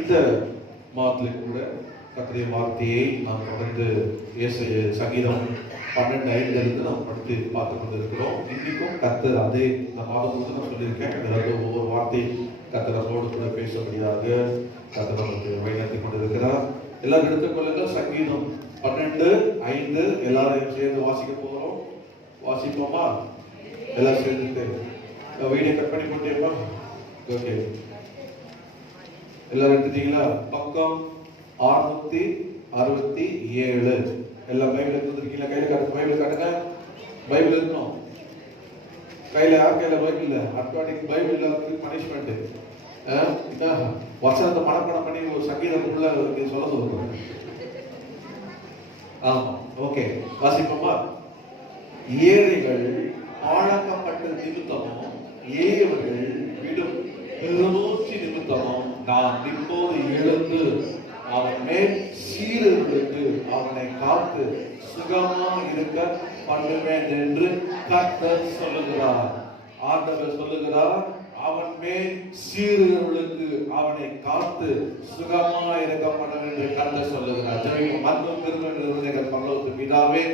இந்த மாதத்தில் கூட கர்த்தருடைய வார்த்தையை நாம் தொடர்ந்து சங்கீதம் 12:5 நாம் படித்து பார்த்து கொண்டிருக்கிறோம். இன்னைக்கும் கர்த்தர் அதே இந்த மாதம் முழுவதும் நான் சொல்லியிருக்கேன். அதாவது ஒவ்வொரு வார்த்தை கர்த்தர் நம்மோடு கூட பேசும்படியாக கர்த்தர் நமக்கு வழிநடத்தி கொண்டிருக்கிறார். எல்லாரும் எடுத்துக்கொள்ளுங்கள். சங்கீதம் 12:5 எல்லாரையும் சேர்ந்து வாசிக்க போகிறோம். வாசிப்போமா? எல்லாம் சேர்ந்துட்டு வீடியோ கட் பண்ணி போட்டேப்பா. ஓகே, எல்லாரும் எடுத்துட்டீங்களா? பக்கம் 667. எல்லாம் பைபிள் எடுத்துருக்கீங்களா? கையில காட்டு, பைபிள் காட்டுங்க. பைபிள் இருக்கணும் கையில. யார் கையில பைபிள் இல்ல? ஆட்டோமேட்டிக் பைபிள் இல்லாததுக்கு பனிஷ்மெண்ட். வசனத்தை மனப்பாடம் பண்ணி ஒரு சங்கீதம் உள்ள சொல்ல சொல்லுங்க. ஆமா, ஓகே, வாசிப்போமா? ஏழைகள் ஆழக்கப்பட்ட நிமித்தமும் ஏழைகள் விடும் பெருமூச்சு நிமித்தமும் நான் இப்போது எழுந்து அவன் மேல் சீரர்களுக்கு அவனை காத்து சுகமா இருக்க பண்ணுவேன் என்று கர்த்தர் சொல்லுகிறார். ஆண்டவர் சொல்லுகிறார், அவன் மேல் சீரர்களுக்கு அவனை காத்து சுகமா இருக்க பண்ணுவேன் என்று கர்த்தர் சொல்லுகிறார். ஜெபிப்போம். அன்பும் பெருமையும் எங்கள் பரலோகத்தின் பிதாவே,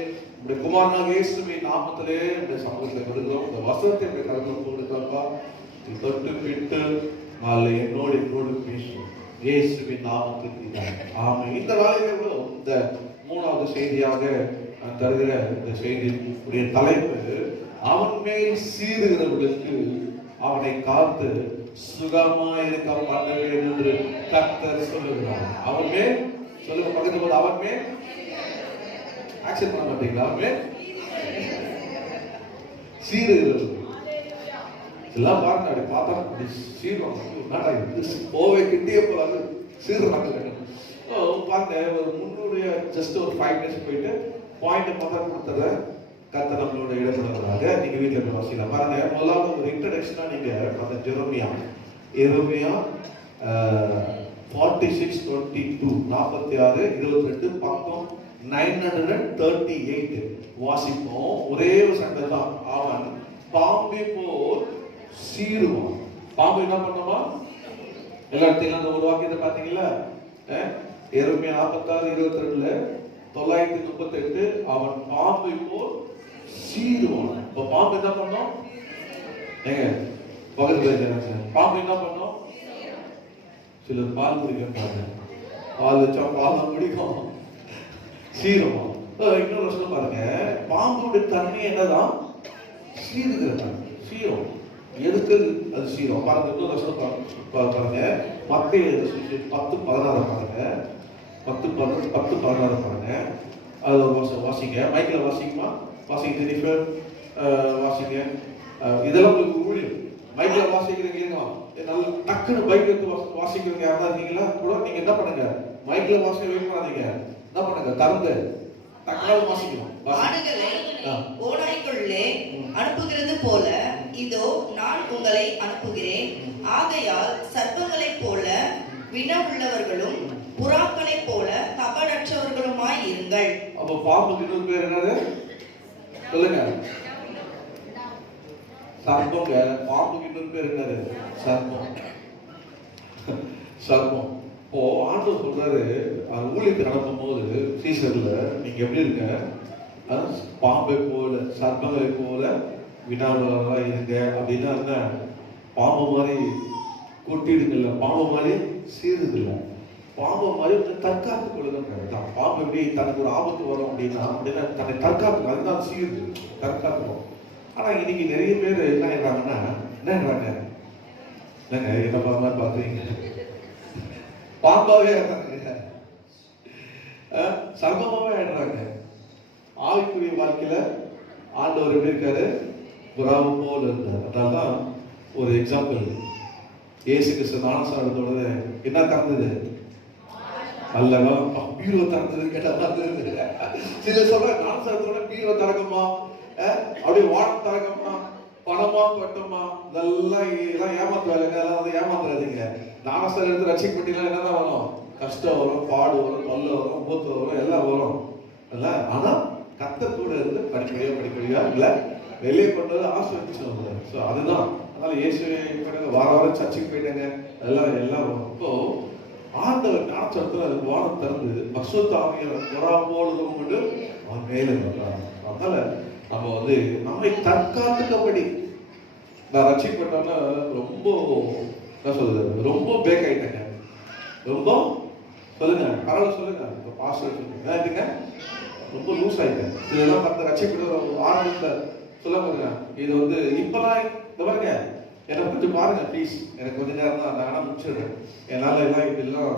உடைய குமாரனாகிய இயேசுவின் நாமத்திலே உடைய சமூகத்தை கொடுக்கிறோம். இந்த வசனத்தை உடைய கருத்தில் கொடுக்கிறப்பா, தொட்டு பிட்டு நாளை என்னோடு பேசும் இயேசுவின் நாமத்தில் ஆமென். இந்த நாளிலே இந்த மூணாவது செய்தியாக தருகிற இந்த செய்தியுடைய தலைப்பு, அவன் மேல் சீறுகிறவர்களுக்கு அவனை காத்து சுகமாயிருக்க பண்ணுவேன் என்று கர்த்தர் சொல்லுகிறார். அவன் மேல் சொல்லுங்க, பக்கத்து போது அவன் மேல் ஆக்சன் பண்ண மாட்டீங்களா? அவன் மேல் சீறுகிறவர்கள் எல்லாம் பாருங்க, அப்படி பார்த்தா சீர்வாங்க. கோவை கிட்டிய போறாங்க, சீர்றாங்க. பாருங்க, ஒரு முன்னுடைய ஜஸ்ட் ஒரு 5 minutes போயிட்டு பாயிண்ட் பார்த்தா கொடுத்தத கர்த்தர் நம்மளோட இடப்படுறாங்க. நீங்க வீட்டில் வாசிக்கலாம். பாருங்க, முதலாவது ஒரு இன்ட்ரடக்ஷனா நீங்க அந்த ஜெரமியா 46:22 46:22 பக்கம் 938 வாசிப்போம். ஒரே ஒரு சண்டை தான். அவன் பாம்பை போல் சீருவான். பாம்பு என்ன பண்ணுமா? எல்லா இடத்தையும் அந்த ஒரு வாக்கியத்தை பார்த்தீங்களா? எரேமியா 46:22 938 அவன் பாம்பை போல் சீருவான். இப்ப பாம்பு என்ன பண்ணும்? ஏங்க பக்கத்துல பாம்பு என்ன பண்ணும்? சிலர் பால் குடிக்க பாருங்க, பால் வச்சா பால் குடிக்கும், சீருவான். இன்னொரு வருஷம் பாருங்க, பாம்புடைய தன்மை என்னதான்? சீருகிறது, சீரும். எதுக்கு அது சீரும்? பாருங்க, இன்னொரு வருஷம் பாருங்க, மத்திய 10:16 பாருங்க, 10:16 பாருங்க. அது ஒரு வருஷம் வாசிங்க. மைக்கில் வாசிக்குமா? வாசிங்க ஜெனிஃபர், வாசிங்க. இதெல்லாம் உங்களுக்கு ஊழியம். மைக்கில் வாசிக்கிறீங்க, நல்ல டக்குன்னு பைக் எடுத்து வாசிக்கிறவங்க யாரா இருக்கீங்களா கூட நீங்க என்ன பண்ணுங்க, மைக்கில் வாசிக்க வெயிட் பண்ணாதீங்க. என்ன பண்ணுங்க, திறந்து டக்குனு வாசிக்கணும். ஓடாய்க்குள்ளே அனுப்புகிறது போல இதோ நான் உங்களை அனுப்புகிறேன். ஆகையால் சர்ப்பங்களைப் போல வினவுள்ளவர்களும் புறாக்களைப் போல கபடற்றவர்களுமாய் இருங்கள். அப்ப பாம்புக்கு இன்னொரு பேர் என்னது சொல்லுங்க? சர்ப்பங்க. பாம்புக்கு இன்னொரு பேர் என்னது? சர்ப்பம். சர்ப்பம். இப்போ ஆண்டவர் சொல்றாரு, ஊழியத்துக்கு நடக்கும் போது சீசர்ல நீங்க எப்படி இருக்க? பாம்பை போல சர்ப்பங்களை போல வினாவலா இருங்க. அப்படின்னா என்ன? பாம்பு மாதிரி கொட்டிடுங்கல்ல, பாம்பு மாதிரி சீருதில்ல, பாம்பு மாதிரி தற்காத்து கொள்ளுங்க. பாம்பு எப்படி தனக்கு ஒரு ஆபத்து வரும் அப்படின்னா தன்னை தற்காத்து, அதுதான் சீருது, தற்காத்துக்கும். ஆனா இன்னைக்கு நிறைய பேர் என்ன ஆயிடுறாங்கன்னா, என்னங்க என்ன பாம்பா பாக்குறீங்க, பாம்பாவே ஆயிடுறாங்க, சர்ப்பமாவே ஆயிடுறாங்க. ஆவிக்குரிய வாழ்க்கையில ஆண்டவர் எப்படி இருக்காரு? புறாவு போல இருந்தார். அதனால்தான் ஒரு எக்ஸாம்பிள், இயேசு கிறிஸ்து ஞானஸ்நானத்தோட என்ன திறந்தது? அல்லவா பீரோ திறந்தது கேட்டா சில சொல்ற ஞானஸ்நானத்தோட பீரோ திறக்குமா, அப்படியே வானம் திறக்குமா, பணமா கொட்டமா, இதெல்லாம் ஏமாத்து வேலைங்க. அதெல்லாம் ஏமாத்துறாதீங்க. ஞானஸ்நானம் எடுத்து ரட்சிக்கப்பட்டீங்கன்னா என்னதான் வரும்? கஷ்டம் வரும், பாடு வரும், தொல்லை வரும், மூத்து வரும், எல்லாம் வரும். ஆனா கர்த்தர் இருந்து படிப்படியா இல்ல வெளியே கொண்டு வந்து ஆசிரியர் சொல்றாரு. ஸோ அதுதான். அதனால இயேசு வார வாரம் சர்ச்சுக்கு போயிட்டாங்க, எல்லாம் வரும். இப்போ ஆண்டவர் ஞானச்சரத்துல வானம் திறந்து பசுத்த ஆவியானவர் புறா போலதும் கொண்டு அவன் மேலே வர்றாங்க. அதனால நம்ம வந்து நம்மை தற்காத்துக்கப்படி நான் ரட்சிக்கப்பட்டோம்னா ரொம்ப என்ன சொல்றது, ரொம்ப பேக் ஆயிட்டேங்க, ரொம்ப சொல்லுங்க பரவாயில்ல சொல்லுங்க, இப்போ பாஸ்டர் சொல்லுங்க ரொம்ப லூஸ் ஆயிட்டேன். இதெல்லாம் பார்த்து ரட்சிக்கப்பட்ட ஆரம்பத்தை சொல்ல போறேன். இது வந்து இப்பெல்லாம் இந்த பாருங்க, எனக்கு கொஞ்சம் பாருங்க ப்ளீஸ், எனக்கு கொஞ்சம் நேரம் தான் நான் முடிச்சிடுறேன். என்னால் எல்லாம் இதெல்லாம்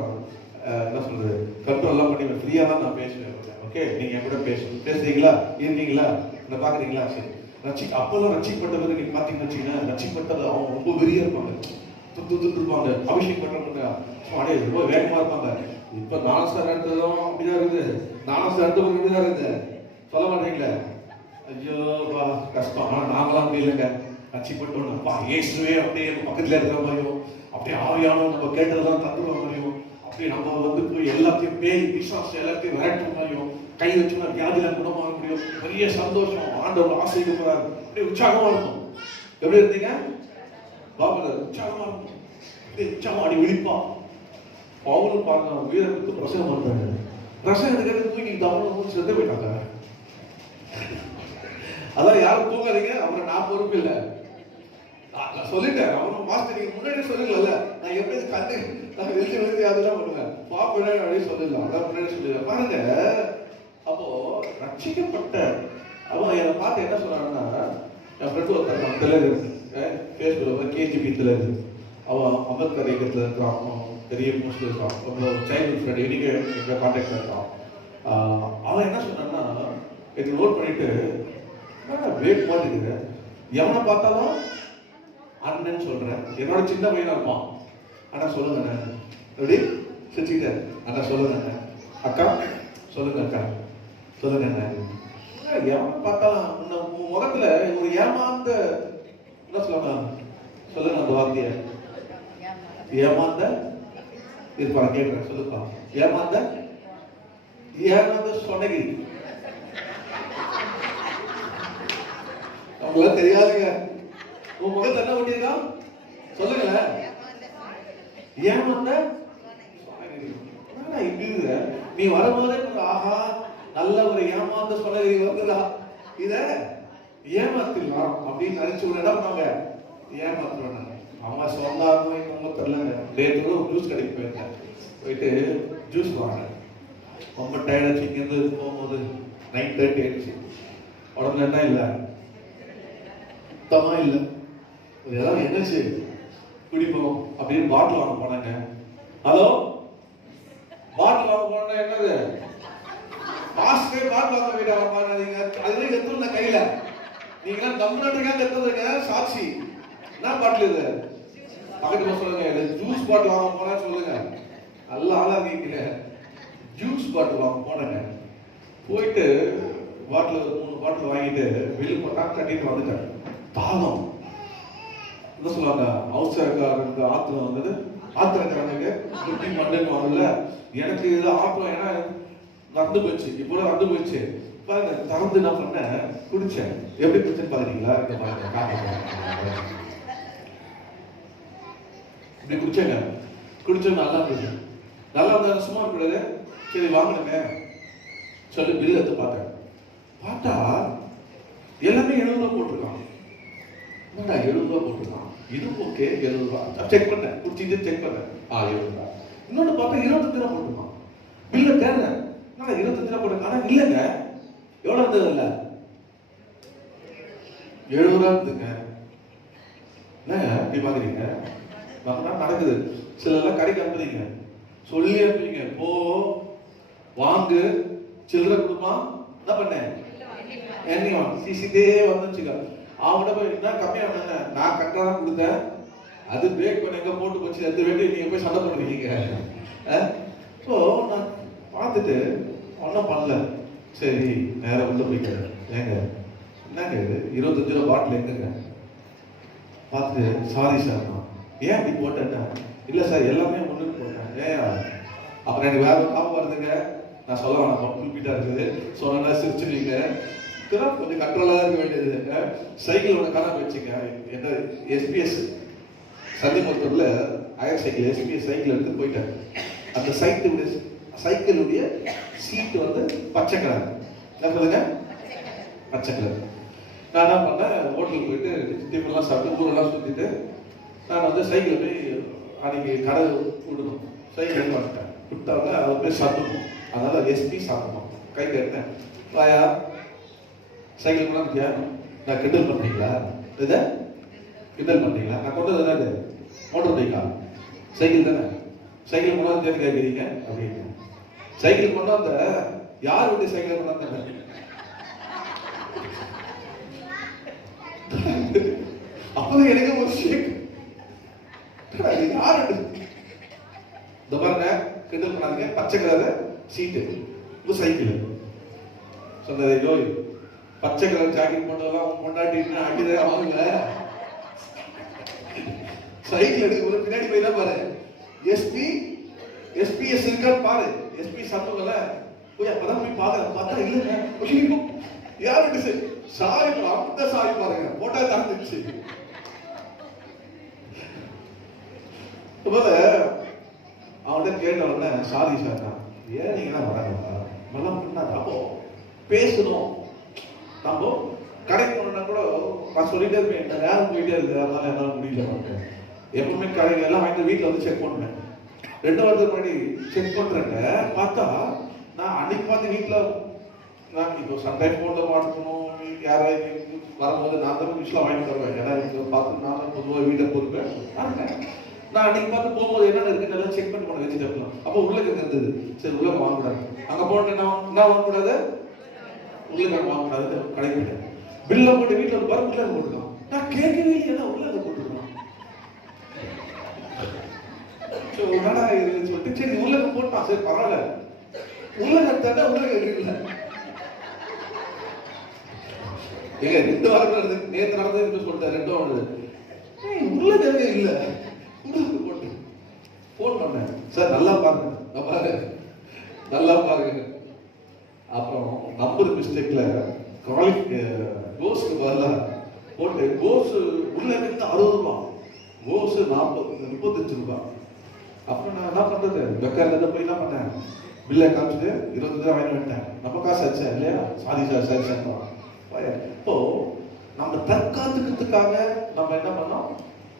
என்ன சொல்றது கண்ட்ரோல்லாம் பண்ணி ஃப்ரீயாக தான் நான் பேசுவேன். ஓகே, நீங்க என் கூட பேசுறீங்களா, இருக்கீங்களா, என்ன பாக்குறீங்களா? சரி, அப்பெல்லாம் ரட்சிக்கப்பட்டவர் நீங்க பாத்தீங்கன்னு வச்சீங்கன்னா, ரட்சிக்கப்பட்டது அவங்க ரொம்ப வெறியா இருப்பாங்க, இருப்பாங்க, அபிஷேகம் பண்றவங்க ரொம்ப வேகமா இருப்பாங்க. இப்ப நானஸ்தார் எடுத்ததும் அப்படிதான் இருக்குது, நானஸ்தார் எடுத்தவங்க இப்படிதான் இருக்குது. சொல்ல மாட்டீங்களா? ஐயோ கஷ்டம். ஆனா நாங்களாம் அப்படி இல்லைங்க, ரட்சிப்பட்டோம்ப்பா இயேசுவே அப்படியே பக்கத்துல இருக்கிற மாதிரியும், அப்படியே ஆவியானவங்க நம்ம கேட்டதெல்லாம் தந்துடுற மாதிரியும், அப்படியே நம்ம வந்து போய் எல்லாத்தையும் பேய் பிசாசு எல்லாத்தையும் விரட்டுற மாதிரியும், கை வச்சோம்னா வியாதியில குணமாக முடியும், பெரிய சந்தோஷம், ஆண்டவர் ஆசைக்கு போறாரு, அப்படியே உற்சாகமா இருக்கும். எப்படி இருந்தீங்க பாபா? உற்சாகமா இருக்கும், அப்படியே உற்சாகம் அடி விழிப்பா. பவுல் பாருங்க வீரத்துக்கு பிரசங்கம் பண்றாங்க, பிரசங்கம் எடுக்கிறது தூக்கி தவறு செத்து போயிட்டாங்க. அதான் யாரும் தூங்காதீங்க, அவரை நான் பொறுப்பு இல்லை, சொல்லிட்டேன். அவனும் மாஸ்டர் நீங்க முன்னாடி சொல்லல, நான் எப்படி கண்டு நான் வெளியே அதெல்லாம் பண்ணுவேன் பாப்பா சொல்லிடலாம், அதான் முன்னாடி சொல்லிடலாம் பாருங்க. அப்போ ரட்சிக்கப்பட்ட அவன் என்னை பார்த்து என்ன சொன்னான்னா, என் ஃப்ரெண்டு ஒருத்தர் தலைவர் ஃபேஸ்புக்கில் கேஜிபி தலைவர், அவன் அம்பேத்கர் இயக்கத்தில் இருக்கிறான், பெரிய போஸ்ட்ல இருக்கான், அப்புறம் சைல்ட்ஹுட் ஃப்ரெண்ட் இன்னைக்கு எங்கள் கான்டாக்டில் இருக்கான். அவன் என்ன சொன்னான்னா, எனக்கு நோட் பண்ணிட்டு வேட் மாதிரி எவனை பார்த்தாலும் அண்ணன் சொல்றேன், என்னோட சின்ன பையனா இருப்பான், அண்ணா சொல்லுங்க எப்படி சிரிச்சுக்கிட்ட, அண்ணா சொல்லுங்க அக்கா, சொல்லுங்க அக்கா, சொல்லுங்க அண்ணன். எவனை பார்த்தாலும் உன் முகத்துல ஒரு ஏமாந்த என்ன சொல்லலாம், சொல்லுங்க அந்த வார்த்தைய, ஏமாந்த இருப்பாங்க, கேட்கிறேன் சொல்லுப்பா, ஏமாந்த ஏமாந்த சொன்னகி. அவங்களாம் தெரியாதுங்க, உன் முகத்தை என்ன பண்ணிருக்கான் சொல்லுங்களேன், ஏமாந்த இப்படி இருக்க. நீ வரும்போதே ஆஹா நல்ல ஒரு ஏமாந்த சொன்னகி வந்துதா, இத ஏமாத்திடலாம் அப்படின்னு நினைச்சு ஒரு இடம் பண்ணாங்க, ஏமாத்துறேன். அம்மா சொன்னாங்க ரொம்ப தெரியலங்க. நேற்று ஜூஸ் கடைக்கு போயிருந்தேன், போயிட்டு ஜூஸ் வாங்கினேன். ரொம்ப டயர்டாச்சு, இங்கேருந்து போகும்போது 9:30 ஆயிடுச்சு. உடம்புல என்ன இல்லை, சுத்தமா இல்லை, இதெல்லாம் என்னச்சு குடிப்போம் அப்படின்னு பாட்டில் வாங்க போனாங்க. ஹலோ, பாட்டில் வாங்க போனா என்னது பாஸ்டே பாட்டில் வாங்க போயிட்டாங்க, அதுவே எடுத்துருந்த கையில, நீங்க தமிழ்நாட்டுக்காக எடுத்துருங்க சாட்சி. என்ன பாட்டில் இது பக்கத்துல சொல்லுங்க, ஜூஸ் பாட்டில் வாங்க போனா சொல்லுங்க, நல்ல ஆளா இருக்கீங்க. ஜூஸ் பாட்டில் வாங்க போனேங்க, போயிட்டு பாட்டில் 3 பாட்டில் வாங்கிட்டு வெளியே போட்டா கட்டிட்டு வந்துட்டேன். தாகம் என்ன சொல்லுவாங்க, அவசரக்காரங்க ஆத்திரம் வந்தது, ஆத்திரக்காரங்க குட்டி மண்டன் வாங்கல, எனக்கு இது ஆத்திரம் ஏன்னா நடந்து போச்சு, இப்போ நடந்து போச்சு பாருங்க. திறந்து என்ன பண்ண குடிச்சேன், எப்படி குடிச்சேன்னு பாக்குறீங்களா, இப்படி குடிச்சேங்க, குடிச்சது நல்லா இருந்தது, நல்லா இருந்தா சும்மா கூடாது. சரி வாங்கினுங்க சொல்லி பில் எடுத்து பார்த்தேன், பார்த்தா எல்லாமே 70 ரூபா போட்டிருக்கான். என்னடா 70 ரூபா போட்டிருக்கான், இது ஓகே 70 ரூபா செக் பண்ணேன், குடிச்சிட்டு செக் பண்ணேன், 70 ரூபா. இன்னொன்று பார்த்தா 25 ரூபா போட்டிருக்கான். பில்ல தேர்ந்தேன், 25 ரூபா போட்டிருக்கான். ஆனா இல்லைங்க, எவ்வளவு இருந்தது இல்ல 70 ரூபா இருந்துங்க. என்னங்க இப்படி பாக்குறீங்க, நடக்குது. சில எல்லாம் கடைக்கு அனுப்புறீங்க, சொல்லி அனுப்புறீங்க, போ வாங்கு சில்லறை கொடுமா, என்ன பண்ணேன் என்ன சிசிட்டே வந்துச்சுக்க. அவங்கள்ட்ட போய் என்ன கம்மியா பண்ணாங்க, நான் கரெக்டா தான் கொடுத்தேன், அது பிரேக் பண்ண எங்க போட்டு போச்சு, அது வேண்டி நீங்க போய் சண்டை பண்ணுவீங்க. ஸோ நான் பார்த்துட்டு ஒன்றும் பண்ணல, சரி நேரம் உள்ள போய்க்கிறேன். ஏங்க என்னங்க இது 25 ரூபா பாட்டில் எங்கங்க பார்த்துட்டு, சாரி சார் நான் ஏன் இப்படி போட்டேன், இல்லை சார் எல்லாமே முன்னுக்கு போட்டேன். ஏன் அப்புறம் எனக்கு வேற ஞாபகம் வருதுங்க, நான் சொல்ல வேணாம் குறிப்பிட்டா இருக்குது, சொன்னா சிரிச்சுவீங்க, கொஞ்சம் கண்ட்ரோலாக இருக்க வேண்டியது. சைக்கிள் ஒன்று காணாம வச்சுங்க, என்ன SBS சந்திமத்தூர்ல ஹயர் சைக்கிள் SBS சைக்கிள் எடுத்து போயிட்டேன். அந்த சைக்கிளுடைய சீட்டு வந்து பச்சை கலர். என்ன சொல்லுங்க? பச்சை கலர். நான் என்ன பண்ணேன், ஹோட்டலுக்கு போயிட்டு டிஃபன்லாம் சாப்பிட்டு ஊரெல்லாம் சுற்றிட்டு நான் வந்து சைக்கிள் போய் அன்னைக்கு கடை விடணும். சைக்கிள் வந்துட்டேன். விட்டாங்க அவர் போய் சாப்பிடணும். அதனால எஸ்பி சாப்பிடணும். கை கேட்டேன், வாயா சைக்கிள் கொண்டாந்துட்டியா? நான் கிண்டல் பண்ணுறீங்களா? இதை கிண்டல் பண்ணுறீங்களா? நான் கொண்டது என்னது? மோட்டர் பைக்கா? சைக்கிள் தானே. சைக்கிள் கொண்டாந்து கேட்குறீங்க அப்படின்னு. சைக்கிள் கொண்டாந்த யார் வந்து சைக்கிள் கொண்டாந்தாங்க? அப்பதான் எனக்கு ஒரு ஷேக். யாரு இந்த பாருங்க, கிண்டல் பண்ணாதீங்க. பச்சை கலர் சீட்டு உங்க சைக்கிள். சொன்னது யோய், பச்சை கலர் ஜாக்கெட் போட்டதெல்லாம் கொண்டாடிட்டு அடிதான் வாங்க. சைக்கிள் எடுக்க பின்னாடி போய் தான் பாரு, எஸ்பிஎஸ் இருக்கான்னு பாரு. எஸ்பி சாப்பிடுங்கல போய் அப்பதான் போய் பாக்குறேன். பார்த்தா இல்லைங்க, யாரு சாரி அப்படி சாரி பாருங்க, போட்டா தாண்டிச்சு. அவன்கிட்ட கேட்ட உடனே சாரி சார், ஏன் நீங்க தான் வராங்க நல்லா பண்ணாங்க. அப்போ பேசணும். நம்ம கடைக்கு போனா கூட நான் சொல்லிட்டே இருப்பேன், நேரம் போயிட்டே இருக்கு, அதனால என்னால முடியல. எப்பவுமே கடைக்கு எல்லாம் வாங்கிட்டு வீட்டுல வந்து செக் பண்ணுவேன். 2 வாரத்துக்கு முன்னாடி செக் பண்றேங்க. பார்த்தா நான் அன்னைக்கு பார்த்து வீட்டுல நான் இப்போ சண்டை போன்ல மாட்டணும், யாராவது வரும்போது நான் தான் விஷயம் வாங்கிட்டு வருவேன். ஏன்னா இங்க பார்த்து நான் பொதுவாக வீட்டை பொறுப்பேன். நான் அன்னைக்கு பார்த்து போகும்போது என்னென்ன இருக்கு நல்லா செக் பண்ணி போன வெஜிடபிள். அப்போ உருளைக்கிழங்கு இருந்தது. சரி உருளைக்கிழங்கு வாங்கக்கூடாது. அங்க போனேன், என்ன வாங்கக்கூடாது? உருளைக்கிழங்கு வாங்கக்கூடாது. கடைக்கு போயிட்டேன். பில்ல போட்டு வீட்டில் ஒரு பாரு உருளைக்கிழங்கு போட்டுக்கலாம். நான் கேட்கவே இல்லையா உருளைக்கிழங்கு போட்டுக்கலாம். என்னடா இதுன்னு சொல்லிட்டு சரி உருளைக்கிழங்கு போட்டான். சரி பரவாயில்ல, உருளைக்கிழங்கு தட்டா உருளைக்கிழங்கு இல்லை. ஏங்க 2 வாரம் நடந்தது, நேற்று நடந்தது சொல்லிட்டேன். 2 வாரம் உருளைக்கிழங்கு இல்லை. போட்டு போன் பண்ணேன், சார் நல்லா பாருங்க, நல்லா பாருங்க. அப்புறம் நம்பர் மிஸ்டேக்ல கோஸுக்கு பதிலாக போட்டு கோஸ் உள்ள 60 ரூபாய், கோஸ் 35 ரூபாய். அப்புறம் நான் என்ன பண்றது, வெக்கால போய் என்ன பண்ணேன், பில்லை காமிச்சிட்டு 20 ரூபாய் வாங்கி வந்துட்டேன். நம்ம காசு ஆச்சா இல்லையா? சாரி சார், சரி சார். இப்போ நம்ம தற்காத்துக்கிறதுக்காக நம்ம என்ன பண்ணோம்,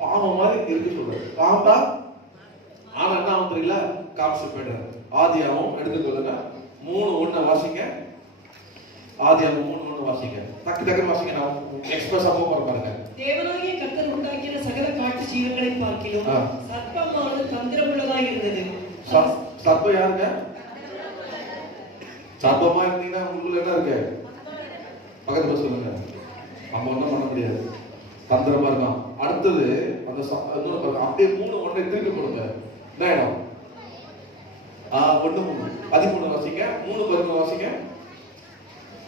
பாவம் மாதிரி இருக்கு சொல்றாரு. பாம்பா ஆனா என்ன ஆகும் தெரியல, காப்ஸ் போயிடுறாரு. ஆதியாகமம் எடுத்துக்கொள்ளுங்க 3:1 வாசிங்க. ஆதியாகமம் 3:1 வாசிங்க. டக்கு வாசிங்க. நான் எக்ஸ்பிரஸா போக பாருங்க. தேவனாகிய கர்த்தர் உண்டாக்கின சகல காட்டு ஜீவன்களை பார்க்கிலும் சர்ப்பமானது தந்திரமுள்ளதாக இருந்தது. சர்ப்பம் யாருங்க? சர்ப்பமா இருந்தீங்கன்னா உங்களுக்கு என்ன இருக்கு? பக்கத்துல சொல்லுங்க. நம்ம ஒன்றும் பண்ண முடியாது, தந்திரமா இருக்கான். அடுத்தது அந்த அப்படியே 3:1 திருப்பி கொடுங்க. என்ன இடம்? 1:3 13 வாசிங்க. 3:11 வாசிங்க.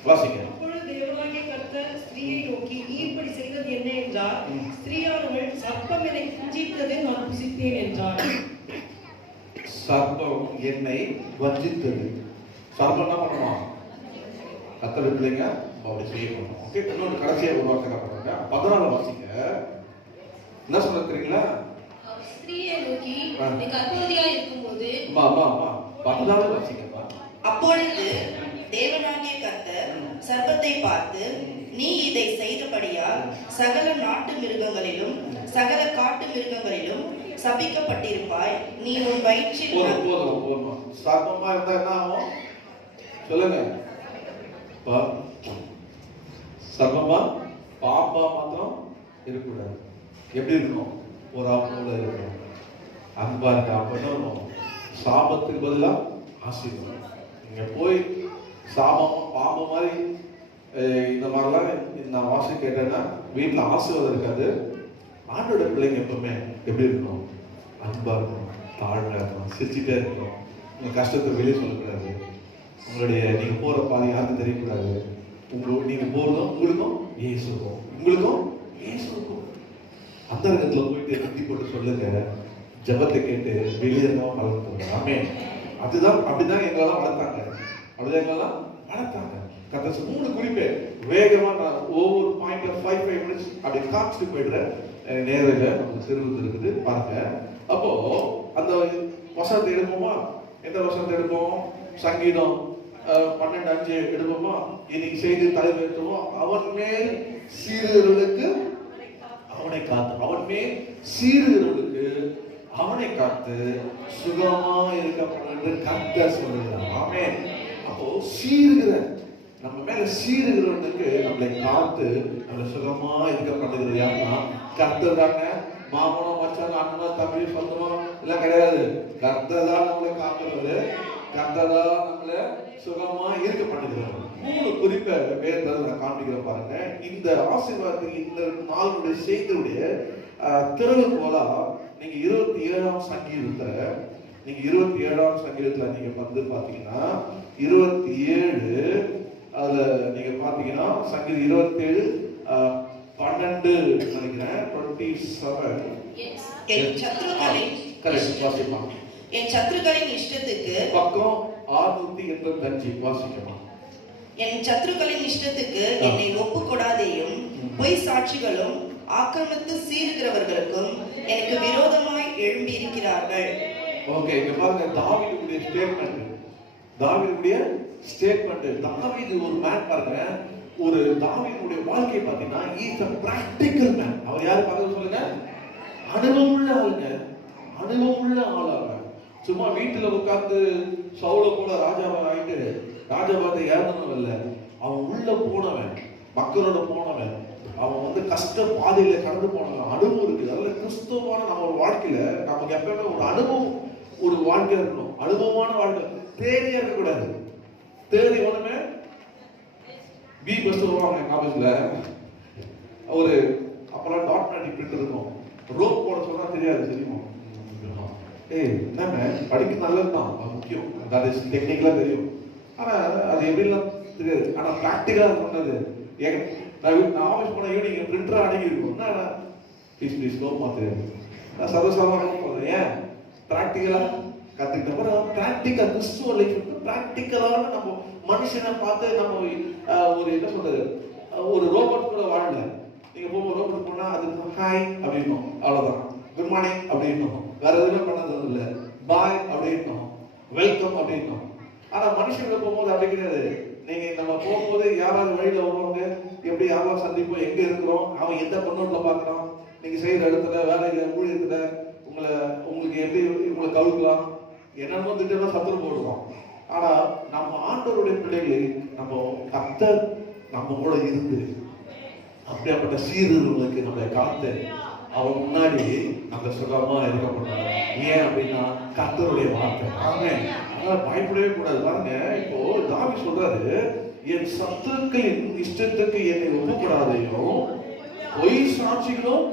வாசிங்க. அப்பொழுது தேவனாகிய கர்த்தர் ஸ்திரீயை நோக்கி, நீ இப்படி செய்தது என்ன என்றார். ஸ்திரீயானவள், சர்ப்பம் என்னை வஞ்சித்தது, நான் புசித்தேன் என்றார். சர்ப்பம் என்னை வஞ்சித்தது. சர்ப்பம் என்ன பண்ணுமா? கர்த்தர் பிள்ளைங்க அப்படி செய்யணும். ஓகே, இன்னொரு கடைசியா ஒரு வார்த்தை பண்ணுங்க. 14 வாசிங்க. என்ன சொல்ல தெரியுங்களா? ஸ்திரீயை நோக்கி, நீ கர்ப்பவதியா இருக்கும்போது 14 வாசிங்கப்பா. அப்பொழுது தேவனாகிய கர்த்தர் சர்ப்பத்தை பார்த்து, நீ இதை செய்தபடியால் சகல நாட்டு மிருகங்களிலும் சகல காட்டு மிருகங்களிலும் சபிக்கப்பட்டிருப்பாய். நீ உன் வயிற்றில் போதும். சர்ப்பமா இருந்தா என்ன ஆகும் சொல்லுங்க. சர்ப்பமா பாப்பா மாத்திரம் இருக்கக்கூடாது. எப்படி இருக்கணும்? ஒரு ஆப்போல இருக்கணும், அன்பா இருக்க. அப்பதான் சாபத்துக்கு பதிலாக ஆசீர்வாதம். நீங்க போய் சாபம் பாம்பு மாதிரி இந்த மாதிரிலாம் நான் வாசி கேட்டேன்னா வீட்டில் ஆசீர்வாதம் இருக்காது. ஆண்டோட பிள்ளைங்க எப்பவுமே எப்படி இருக்கணும்? அன்பா இருக்கணும், தாழ்மையா இருக்கணும், சிரிச்சுட்டே இருக்கணும். உங்க கஷ்டத்தை வெளியே சொல்லக்கூடாது. உங்களுடைய நீங்க போற பாதை யாருக்கும் தெரியக்கூடாது. நீங்க போறதும் உங்களுக்கும் இயேசுக்கும், உங்களுக்கும் இயேசுக்கும் அந்த இடத்துல போயிட்டு கட்டி போட்டு சொல்லுங்க. ஜபத்தை கேட்டு வெளியே தான் வளர்த்துங்க. ஆமே. அதுதான் அப்படிதான் எங்களெல்லாம் வளர்த்தாங்க. அப்படிதான் எங்களெல்லாம் வளர்த்தாங்க. கத்த 3 குறிப்பே வேகமா நான் ஒவ்வொரு பாயிண்ட்ல 5 மினிட்ஸ் அப்படி காமிச்சிட்டு போயிடுறேன். நேரில் நமக்கு சிறுவது இருக்குது பாருங்க. அப்போ அந்த வசனத்தை எடுப்போமா? எந்த வசனத்தை எடுப்போம்? சங்கீதம் 12:5 எடுப்போமா? இன்னைக்கு செய்தி தலைமைத்துவம், அவன் மேல் சீறுகிறவர்களுக்கு அவனை காத்து, அவன் மேல் சீறுகிறவர்களுக்கு அவனை காத்து சுகமா இருக்கப்படும் என்று கர்த்தர் சொல்லுகிறார். ஆமென். அப்போ சீறுகிற, நம்ம மேல சீறுகிறவனுக்கு நம்மளை காத்து நம்மளை சுகமா இருக்கப்படும் யாருன்னா கர்த்தர் தாங்க. மாமனோ மச்சான் அண்ணனோ தம்பி சொந்தமோ எல்லாம் கிடையாது. கர்த்தர் தான் நம்மளை காக்கிறவரு, கர்த்தர் தான் நம்மளை சுகமா இருக்க பண்ணுகிறார். 3 குறிப்பை வேதத்தில் நான் காண்பிக்கிறேன் பாருங்க. இந்த ஆசீர்வாதத்துக்கு இந்த நாளுடைய செய்தியுடைய திறவுகோலா நீங்க 27ஆம் சங்கீதத்துல, நீங்க 27ஆம் சங்கீதத்துல நீங்க வந்து பாத்தீங்கன்னா 27 அதுல நீங்க பாத்தீங்கன்னா சங்கீதம் 27 12 நினைக்கிறேன் 27 என் சத்துருக்களின் கரெக்ட் வாசிக்கலாம். என் சத்துருக்களின் இஷ்டத்துக்கு பக்கம் 685 வாசிக்கலாம். என் சத்துருக்களின் இஷ்டத்துக்கு என்னை ஒப்பு கொடாதேயும், பொய் சாட்சிகளும் ஆக்கிரமித்து சீறுகிறவர்களுக்கும் எனக்கு விரோதமாய் எழும்பி இருக்கிறார்கள். ஓகே, இங்க பாருங்க தாவீதுடைய ஸ்டேட்மெண்ட். தாவீதுடைய ஸ்டேட்மெண்ட். தாவீது ஒரு மேன் பாருங்க. ஒரு தாவீதுடைய வாழ்க்கை பாத்தீங்கன்னா இஸ் a practical man. அவர் யாரு பாருங்க சொல்லுங்க? அனுபவமுள்ள ஆளுங்க, அனுபவமுள்ள ஆளாங்க. சும்மா வீட்டுல உட்கார்ந்து சவுல போல ராஜாவா ஆயிட்டு ராஜபாத்தை ஏறணும் இல்ல, அவன் உள்ள போனவன், மக்களோட போனவன், அவன் வந்து கஷ்ட பாதையில கடந்து போனவன். அனுபவம் இருக்குது. அதனால கிறிஸ்துவான நம்ம ஒரு வாழ்க்கையில நமக்கு எப்பவுமே ஒரு அனுபவம், ஒரு வாழ்க்கை இருக்கணும். அனுபவமான வாழ்க்கை, தேடியா இருக்கக்கூடாது. தேடி ஒண்ணுமே பி பஸ் வருவாங்க காலேஜ்ல, ஒரு அப்பெல்லாம் டாட் மேட்டிக் பிரிண்ட் இருக்கும். ரோப் போட சொன்னா தெரியாது, தெரியுமா? ஏய் என்ன படிக்க நல்லதுதான், முக்கியம், அது டெக்னிக்கலா தெரியும். ஆனா அது எப்படிலாம் தெரியாது. ஆனா பிராக்டிகலா சொன்னது நான் ஆஃபீஸ் போன ஈவினிங் பிரிண்டர் அடங்கி இருக்கும். ப்ளீஸ் ரோப் மாத்திரையாது. நான் சர்வசாதாரணமாக போகிறேன். ஏன் பிராக்டிகலா கற்றுக்கிட்ட அப்புறம் பிராக்டிக்கல் கிறிஸ்துவ லைஃப் பிராக்டிக்கலான நம்ம மனுஷனை பார்த்து நம்ம ஒரு என்ன சொல்றது, ஒரு ரோபோட் கூட வாழல. நீங்க போகும்போது ரோபோட் போனா அது ஹாய் அப்படின்னும், அவ்வளவுதான். குட் மார்னிங் அப்படின்னும், வேற எதுவுமே பண்ணது இல்லை. பாய் அப்படின்னும், வெல்கம் அப்படின்னும். ஆனா மனுஷங்களை போகும்போது அப்படி கிடையாது. நீங்க நம்ம போகும்போது யாராவது வழியில வருவாங்க, எப்படி யாராவது சந்திப்போம், எங்க இருக்கிறோம், அவன் எந்த பொண்ணோட்ல பாக்குறான், நீங்க செய்யற இடத்துல வேலையில ஊழியத்துல உங்களுக்கு எப்படி உங்களை கவுக்கலாம், என்னென்னமோ திட்டம் சத்துரு போடுவோம். ஆனா நம்ம ஆண்டவருடைய பிள்ளைகளை நம்ம கர்த்தர் நம்ம கூட இருந்து அப்படியாப்பட்ட சீரர்களுக்கு நம்மளை காத்து அவன் முன்னாடி நம்ம சுகமா இருக்கப்பட்டோம். ஏன் அப்படின்னா கர்த்தருடைய வார்த்தை. ஆமென். அதனால பயப்படவே கூடாது. பாருங்க, இப்போ தாவீது சொல்றாரு, என் சத்துருக்களின் இஷ்டத்துக்கு என்னை ஒப்புக்கூடாதையும், பொய் சாட்சிகளும்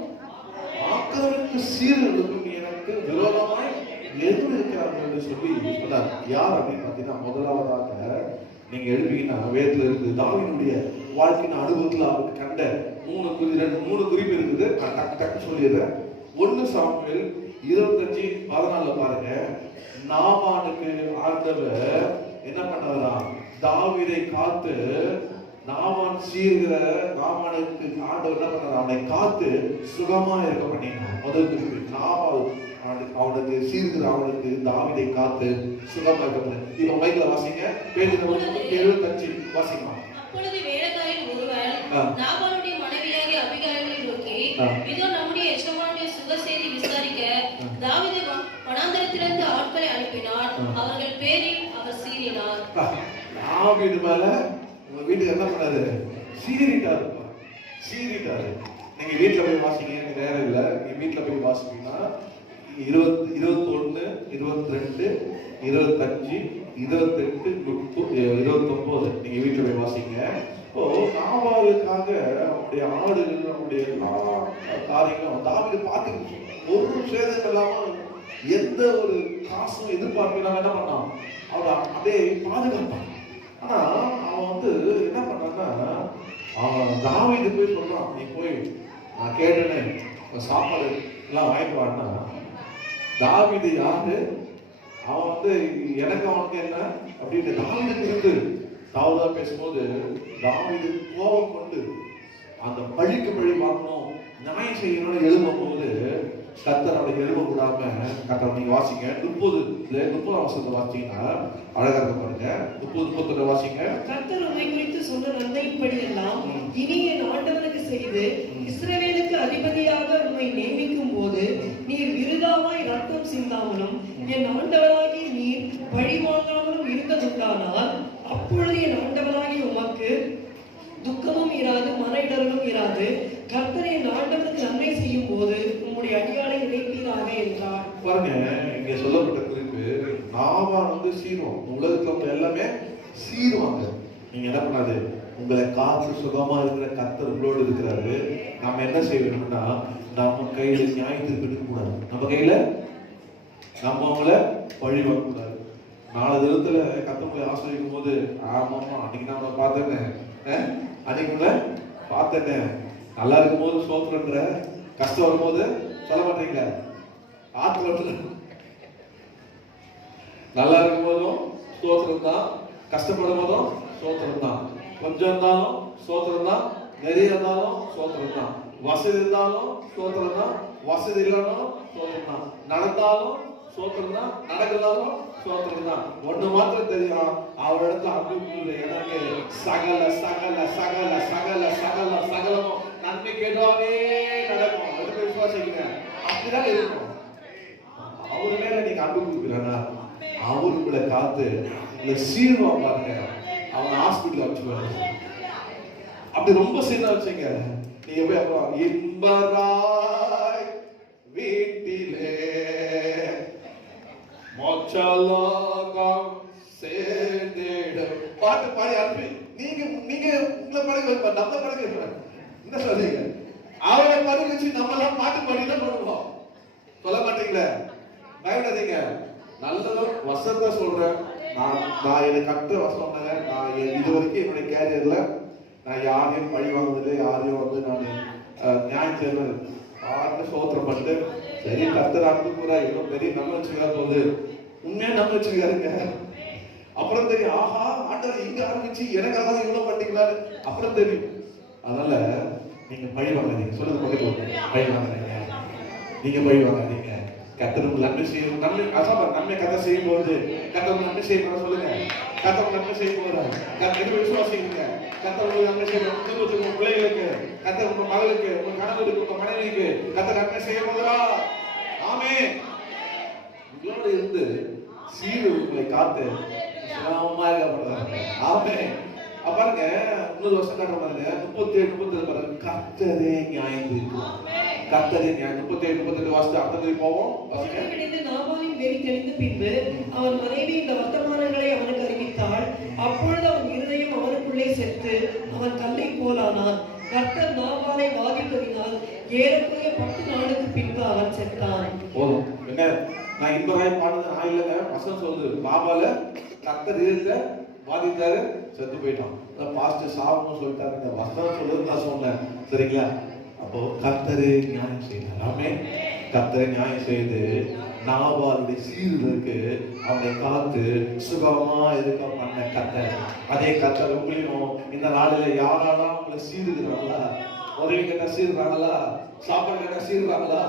ஆக்கிரமித்து சீரர்களுக்கும் எனக்கு விரோதமாய் எதிர் இருக்கிறார்கள் என்று சொல்லி சொன்னார். யார் அப்படின்னு பார்த்தீங்கன்னா, முதலாவதாக நீங்க எழுப்பீங்கன்னா வேதத்துல இருக்குது தாவீதுடைய வாழ்க்கையின் அனுபவத்துல அவருக்கு கண்ட 3 குறிப்பு இருக்குது. நான் டக்கு சொல்லிடுறேன். 1 சாமுவேல் 25:14 பாருங்க. நாமானுக்கு ஆண்டவர் என்ன பண்ணாரா, தாவீதை காத்து நாமான் சீர்கிற நாமானுக்கு ஆண்டவர் என்ன பண்ணார், அவனை காத்து சுகமா இருக்க பண்ணினார். முதல் குறிப்பு நாமான் அவனுக்கு சீர்கிற அவனுக்கு தாவீதை காத்து சுகமா இருக்க பண்ணார். இப்ப மைக்ல வாசிங்க, பேஜ் நம்பர் 75 வாசிக்கலாம். அப்பொழுது வேலைக்காரன் ஒருவன் நாபாலுடைய மனைவியாகிய அபிகாயிலை நோக்கி, இதோ நம்முடைய எஜமானுடைய சுக செய்தி விசாரிக்க தாவீது வனாந்தரத்திலிருந்து ஆட்களை அனுப்பினார், அவர்கள் பேரில் அவர் சீறினார். தாவீது மேல உங்க வீட்டுக்கு என்ன பண்ணாரு, சீறிட்டாரு. நீங்க வீட்டுல போய் வாசிங்க, எனக்கு நேரம் இல்ல. நீங்க வீட்டுல போய் வாசிப்பீங்கன்னா 21, 22, 25, 28, 29 நீங்க வீட்டுல போய் வாசிங்க. இப்போ நாபாலுக்காக அவனுடைய ஆடுகள், அவனுடைய எல்லா காரியங்களும் தாவீது பார்த்து ஒரு சேதம் இல்லாம எந்த ஒரு காசும் எதிர்பார்க்கலாம் என்ன பண்ணான், அவனை அப்படியே பாதுகாப்பான். ஆனா அவன் வந்து என்ன பண்ணான்னா, அவன் தாவீது போய் சொல்றான், நீ போய் நான் கேட்டேன்னு சாப்பாடு எல்லாம் வாங்கிட்டு வான்னா, தாவீது யாரு, அவன் வந்து எனக்கு அவனுக்கு என்ன அப்படின்னு தாவீதுக்கு இருந்து தாவதா பேசும்போது தாவீது கோபம் கொண்டு அந்த பழிக்கு பழி வாங்கணும், நியாயம் செய்யணும்னு எழுதும் போது கர்த்தர் அவனை எழுவ விடாம கர்த்தர் நீங்க வாசிங்க 30 வசனத்தை வாசிங்கன்னா அழகா இருக்க பாருங்க. 30 வாசிங்க. கர்த்தர் உம்மை குறித்து சொன்ன நன்மையின்படி எல்லாம் இனி என் ஆண்டவனுக்கு செய்து இஸ்ரவேலுக்கு அதிபதியாக உம்மை நியமிக்கும் போது நீர் விருதாவாய் ரத்தம் சிந்தாமலும் என் ஆண்டவராகிய நீர் பழி வாங்காமலும் இருந்ததுண்டானால் அப்பொழுது என் ஆண்டவராகிய உமக்கு துக்கமும் இராது, மன இடரலும் இராது. கர்த்தர் என் ஆண்டவனுக்கு நன்மை செய்யும் போது உம்முடைய அடியாளை நினைப்பீராக என்றார். பாருங்க, இங்க சொல்லப்பட்ட குறிப்பு நாவான் வந்து சீருவோம். உலகத்துல எல்லாமே சீருவாங்க. நீங்க என்ன பண்ணாது, உங்களை காத்து சுகமா இருக்கிற கர்த்தர் உங்களோடு இருக்கிறாரு. நம்ம என்ன செய்யணும்னா நம்ம கையில நியாயத்திற்கு எடுக்கக்கூடாது. நம்ம கையில நம்ம அவங்கள பழி வாங்கக்கூடாது. நாலு தினத்துல கர்த்தர்களை ஆசிரியம் போது ஆமாமா அன்னைக்கு நான் உங்களை பார்த்தேன், அன்னைக்கு உங்களை பார்த்தேன், நல்லா இருக்கும் போது சோத்துறன்ற, கஷ்டம் வரும்போது சொல்ல மாட்டீங்களா? ஆத்துல நல்லா இருக்கும் போதும் சோத்திரம் தான், கஷ்டப்படும் போதும் சோத்திரம் தான், கொஞ்சம் இருந்தாலும் சோத்திரம் தான், நிறைய இருந்தாலும் சோத்திரம் தான், வசதி இருந்தாலும் சோத்திரம் தான், வசதி இல்லைனாலும் சோத்திரம் தான், நடந்தாலும் சோத்திரம் தான், நடக்கலாலும் சோத்திரம் தான். ஒண்ணு மாத்திரம் தெரியும், அவரிடத்துல அன்பு எனக்கு சகல சகல சகல சகல சகல சகலமும் நன்மை கேட்டாவே நடக்கும். அதுக்கு விசுவாசிங்க, அப்படிதான் இருக்கும். அவரு மேல நீங்க அன்பு கொடுக்குறானா அவரு உங்களை காத்து உங்களை சீர்வா பாருங்க. அவன் ஹாஸ்பிட்டல் வச்சுருவாங்க. அப்படி ரொம்ப சீனா வச்சுங்க. நீங்க போய் அப்புறம் இன்பராய் வீட்டிலே மோட்சலோகம் சேர்ந்திடும் பாட்டு பாடி அனுப்பி நீங்க நீங்க உங்களை படுக்க நம்ம படுக்க என்ன சொல்றீங்க? அவரை படுக்க வச்சு நம்ம எல்லாம் பாட்டு பாடி தான் பண்ணுவோம். சொல்ல மாட்டீங்களே, பயப்படாதீங்க. நல்லதும் வசந்த சொல்றேன். நான் எனக்கு கட்ட வசம், நான் இது வரைக்கும் என்னுடைய கேரியர்ல நான் யாரையும் பழி வாங்குறது, யாரையும் வந்து நான் நியாயம் செய்வது ஆண்டு சோத்திரம் பண்ணிட்டு சரி கர்த்தர் அன்பு கூட எவ்வளவு பெரிய நம்ம வச்சுக்கிறா போகுது, உண்மையா நம்ம வச்சிருக்காருங்க. அப்புறம் தெரியும், ஆஹா ஆண்டவர் இங்க ஆரம்பிச்சு எனக்காக இவ்வளவு பண்ணீங்களான்னு அப்புறம் தெரியும். அதனால நீங்க பழி வாங்காதீங்க. சொல்லுங்க பக்கத்துல, பழி வாங்காதீங்க, நீங்க பழி வாங்காதீங்க. கர்த்தருக்கு நன்மை செய்யும், நன்மை அதான் நன்மை கதை செய்யும் போது கர்த்தருக்கு நன்மை செய்ய சொல்லுங்க. கர்த்தருக்கு நன்மை செய்ய போறாங்க. கர்த்தருக்கு விசுவாசிங்க. கர்த்தருக்கு நன்மை செய்ய உங்க பிள்ளைகளுக்கு, கர்த்தர் உங்க மகளுக்கு, உங்க கணவருக்கு, உங்க மனைவிக்கு கர்த்தர் நன்மை செய்ய போகிறா. ஆமென். உங்களோட இருந்து சீரு உங்களை காத்து சுகமா இருக்கப்படுறாங்க. ஆமென். பாருங்க, இன்னொரு வருஷம் காட்டுற பாருங்க, 37 பாருங்க, கர்த்தரே நியாயம் தீர்க்கும். கர்த்தரே நியாயம். 37 38 வாசித்து அர்த்தத்தை போவோம். நாபாலின் வெறி தெளிந்த பின்பு அவன் மனைவி இந்த வர்த்தமானங்களை அவனுக்கு அறிவித்தாள். அப்பொழுது அவன் இருதயம் அவனுக்குள்ளே செத்து அவன் கல்லை போலானான். கர்த்தர் நாபாலை வாதித்ததினால் ஏறக்குறைய 10 நாளுக்கு பின்பு அவன் செத்தான். போதும். என்ன நான் இன்பராய் பாடுறது நான் இல்லைங்க, வசனம் சொல்லுது. நாபால கர்த்தர் இருக்க வாதித்தாரு, செத்து போயிட்டான். பாஸ்டர் சாவணும்னு சொல்லிட்டாரு. இந்த வசனம் சொல்றது நான் சொன்னேன், சரிங்களா? அப்போ கர்த்தரே நியாயம் செய்தார். ஆமென். கர்த்தரே நியாயம் செய்து நாபாலுடைய சீர்களுக்கு அவனை காத்து சுகமா இருக்க பண்ண கர்த்தர். அதே கர்த்தர் உங்களையும் இந்த நாளில யாரெல்லாம் உங்களை சீருகிறாங்களா, உதவி கேட்டா சீருறாங்களா, சாப்பாடு கேட்டா சீருறாங்களா,